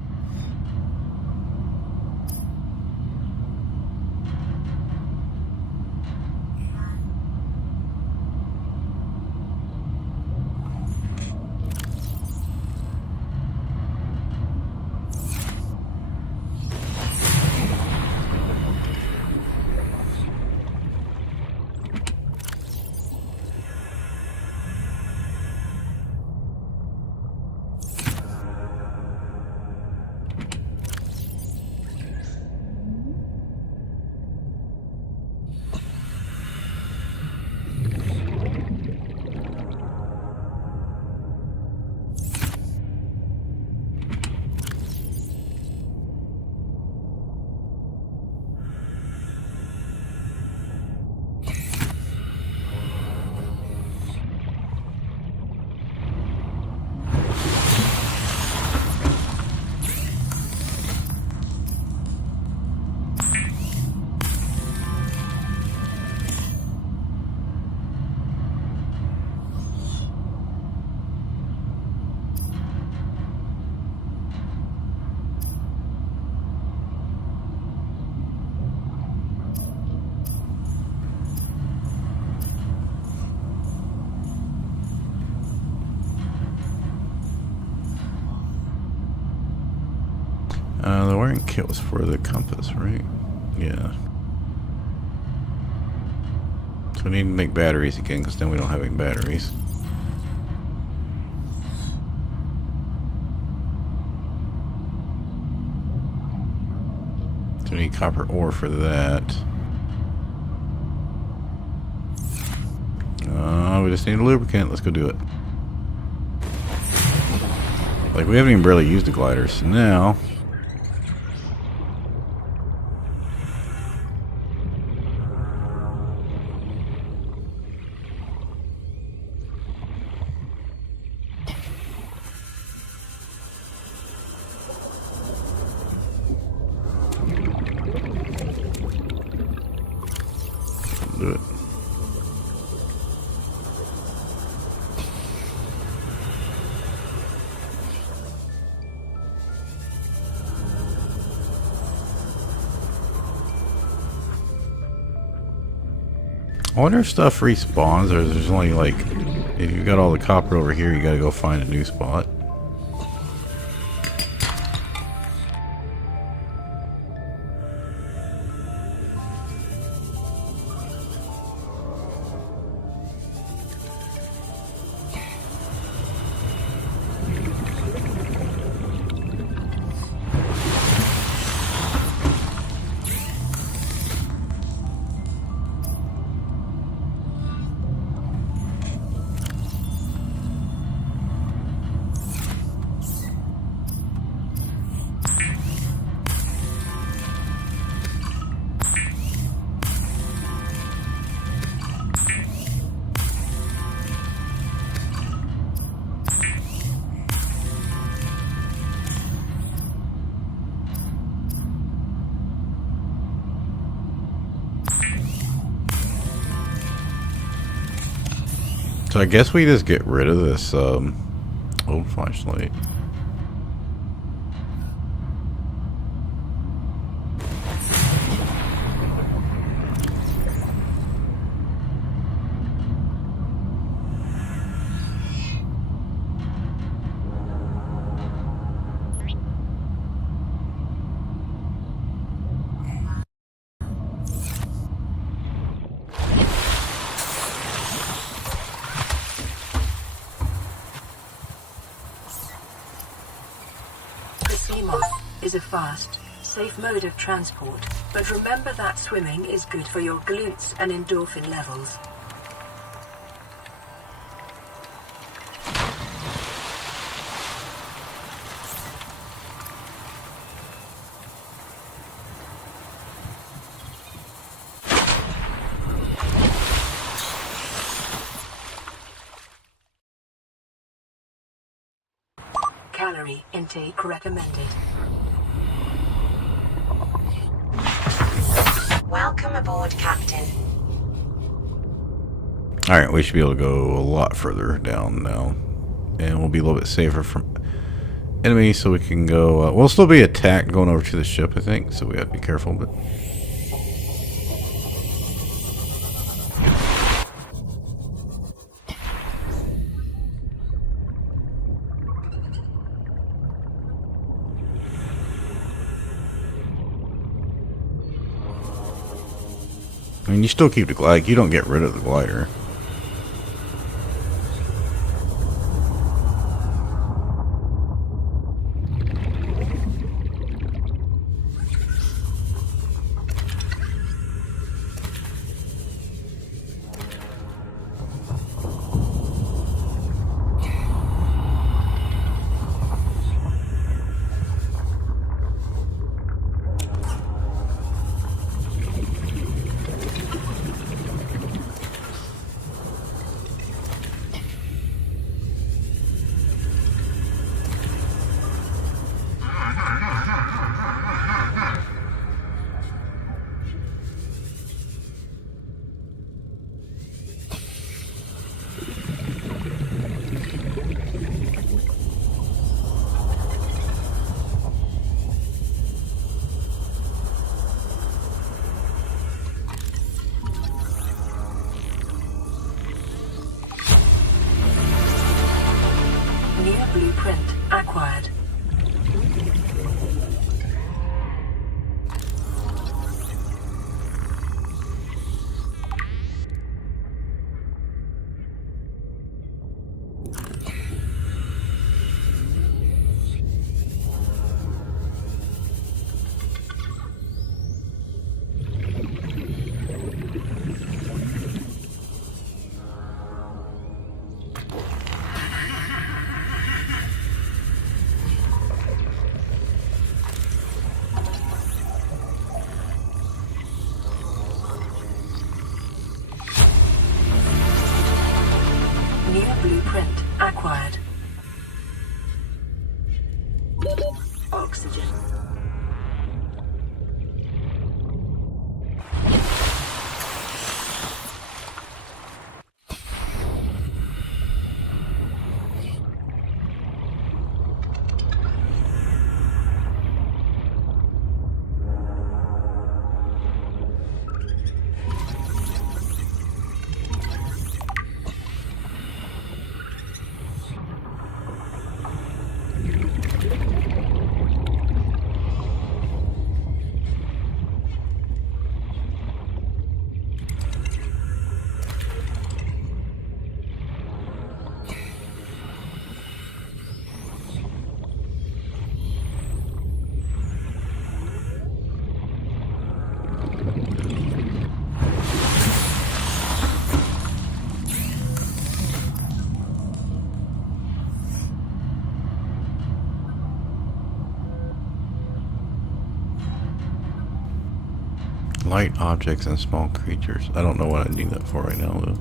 The wiring kit was for the compass, right? Yeah. So we need to make batteries again, because then we don't have any batteries. So we need copper ore for that. We just need a lubricant. Let's go do it. Like, we haven't even barely used the gliders. So now... do it. I wonder if stuff respawns, or there's only like, if you've got all the copper over here, you gotta go find a new spot. So I guess we just get rid of this old flashlight. Is a fast, safe mode of transport, but remember that swimming is good for your glutes and endorphin levels. Calorie intake recommended. Welcome aboard, Captain. Alright, we should be able to go a lot further down now. And we'll be a little bit safer from enemies, so we can go... we'll still be attacked going over to the ship, I think. So we have to be careful, but... I mean, you still keep the glider. You don't get rid of the glider. New blueprint acquired. Light objects and small creatures. I don't know what I need that for right now, though.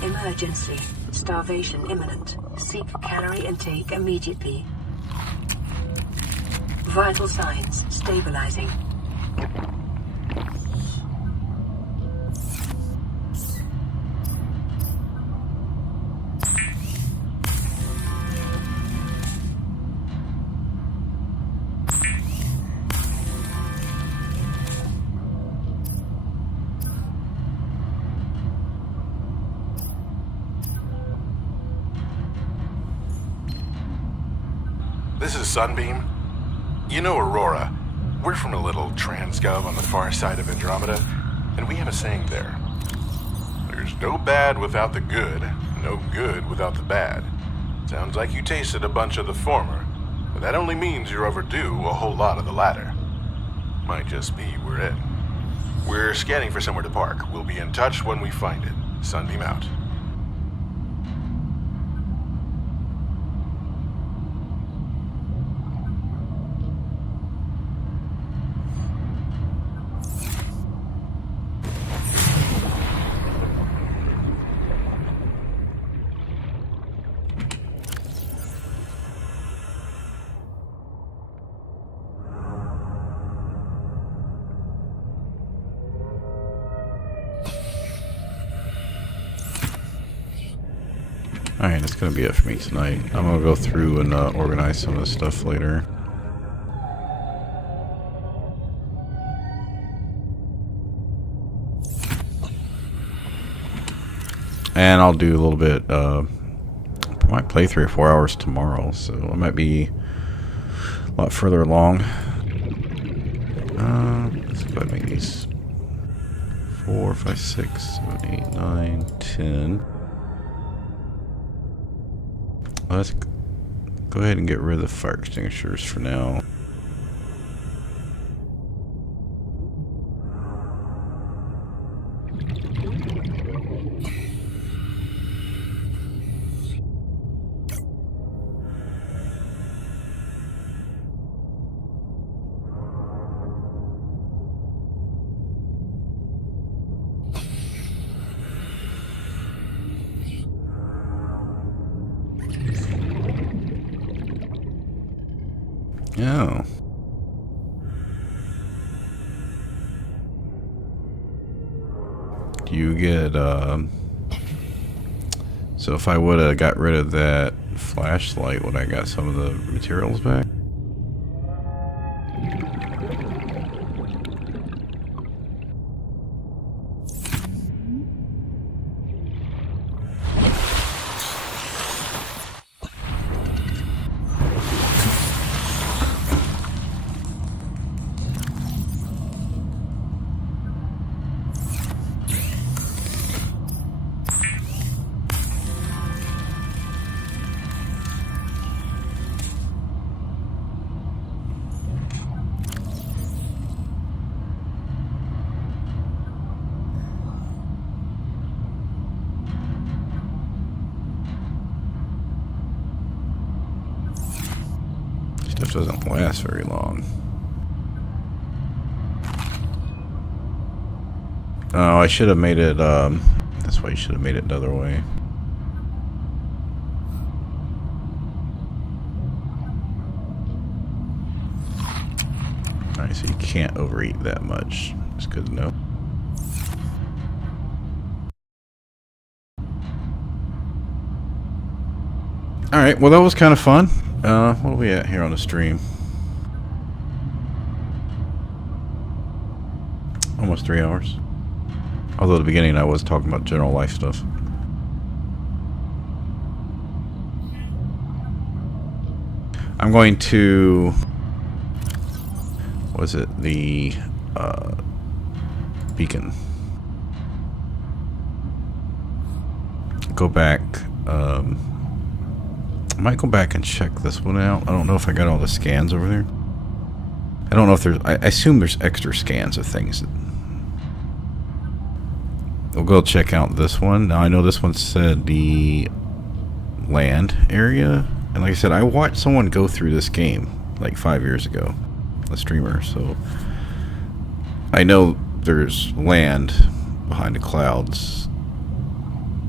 Emergency. Starvation imminent. Seek calorie intake immediately. Vital signs stabilizing. This is Sunbeam. You know Aurora. We're from a little transgov on the far side of Andromeda, and we have a saying there. There's no bad without the good, no good without the bad. Sounds like you tasted a bunch of the former, but that only means you're overdue a whole lot of the latter. Might just be we're in. We're scanning for somewhere to park. We'll be in touch when we find it. Sunbeam out. Alright, that's gonna be it for me tonight. I'm gonna go through and organize some of this stuff later. And I'll do a little bit, I might play 3 or 4 hours tomorrow, so I might be a lot further along. Let's go ahead and make these 4, 5, 6, 7, 8, 9, 10. Let's go ahead and get rid of the fire extinguishers for now. Oh. Do you get, so if I would have got rid of that flashlight, would I got some of the materials back? Stuff doesn't last very long. Oh, I should have made it, that's why you should have made it the other way. Alright, so you can't overeat that much. It's good to know. Alright, well that was kind of fun. What are we at here on the stream? Almost 3 hours. Although at the beginning I was talking about general life stuff. I'm going to... what is it? The beacon. Go back. I might go back and check this one out. I don't know if I got all the scans over there. I don't know if there's... I assume there's extra scans of things. We'll go check out this one. Now, I know this one said the land area. And like I said, I watched someone go through this game like 5 years ago. A streamer, so... I know there's land behind the clouds.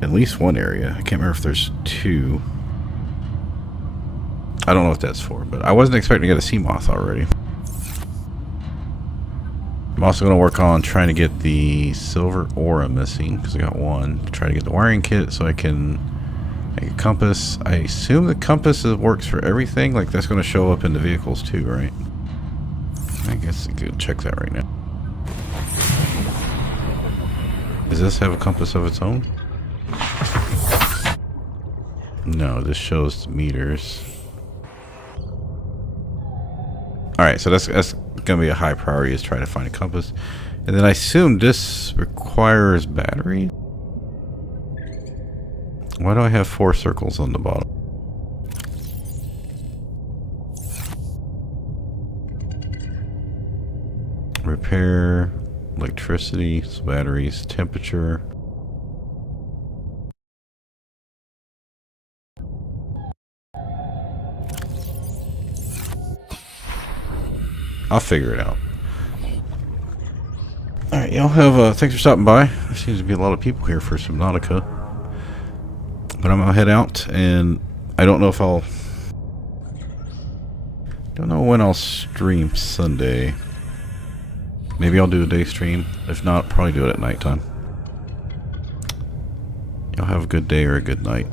At least one area. I can't remember if there's two. I don't know what that's for, but I wasn't expecting to get a sea moth already. I'm also going to work on trying to get the silver ore I'm missing, because I got one. Try to get the wiring kit so I can make a compass. I assume the compass works for everything. Like, that's going to show up in the vehicles too, right? I guess I could check that right now. Does this have a compass of its own? No, this shows meters. Alright, so that's going to be a high priority, is trying to find a compass. And then I assume this requires battery? Why do I have 4 circles on the bottom? Repair, electricity, batteries, temperature. I'll figure it out. Alright, y'all have, thanks for stopping by. There seems to be a lot of people here for Subnautica. But I'm gonna head out, and I don't know if I'll... don't know when I'll stream Sunday. Maybe I'll do a day stream. If not, probably do it at nighttime. Y'all have a good day or a good night.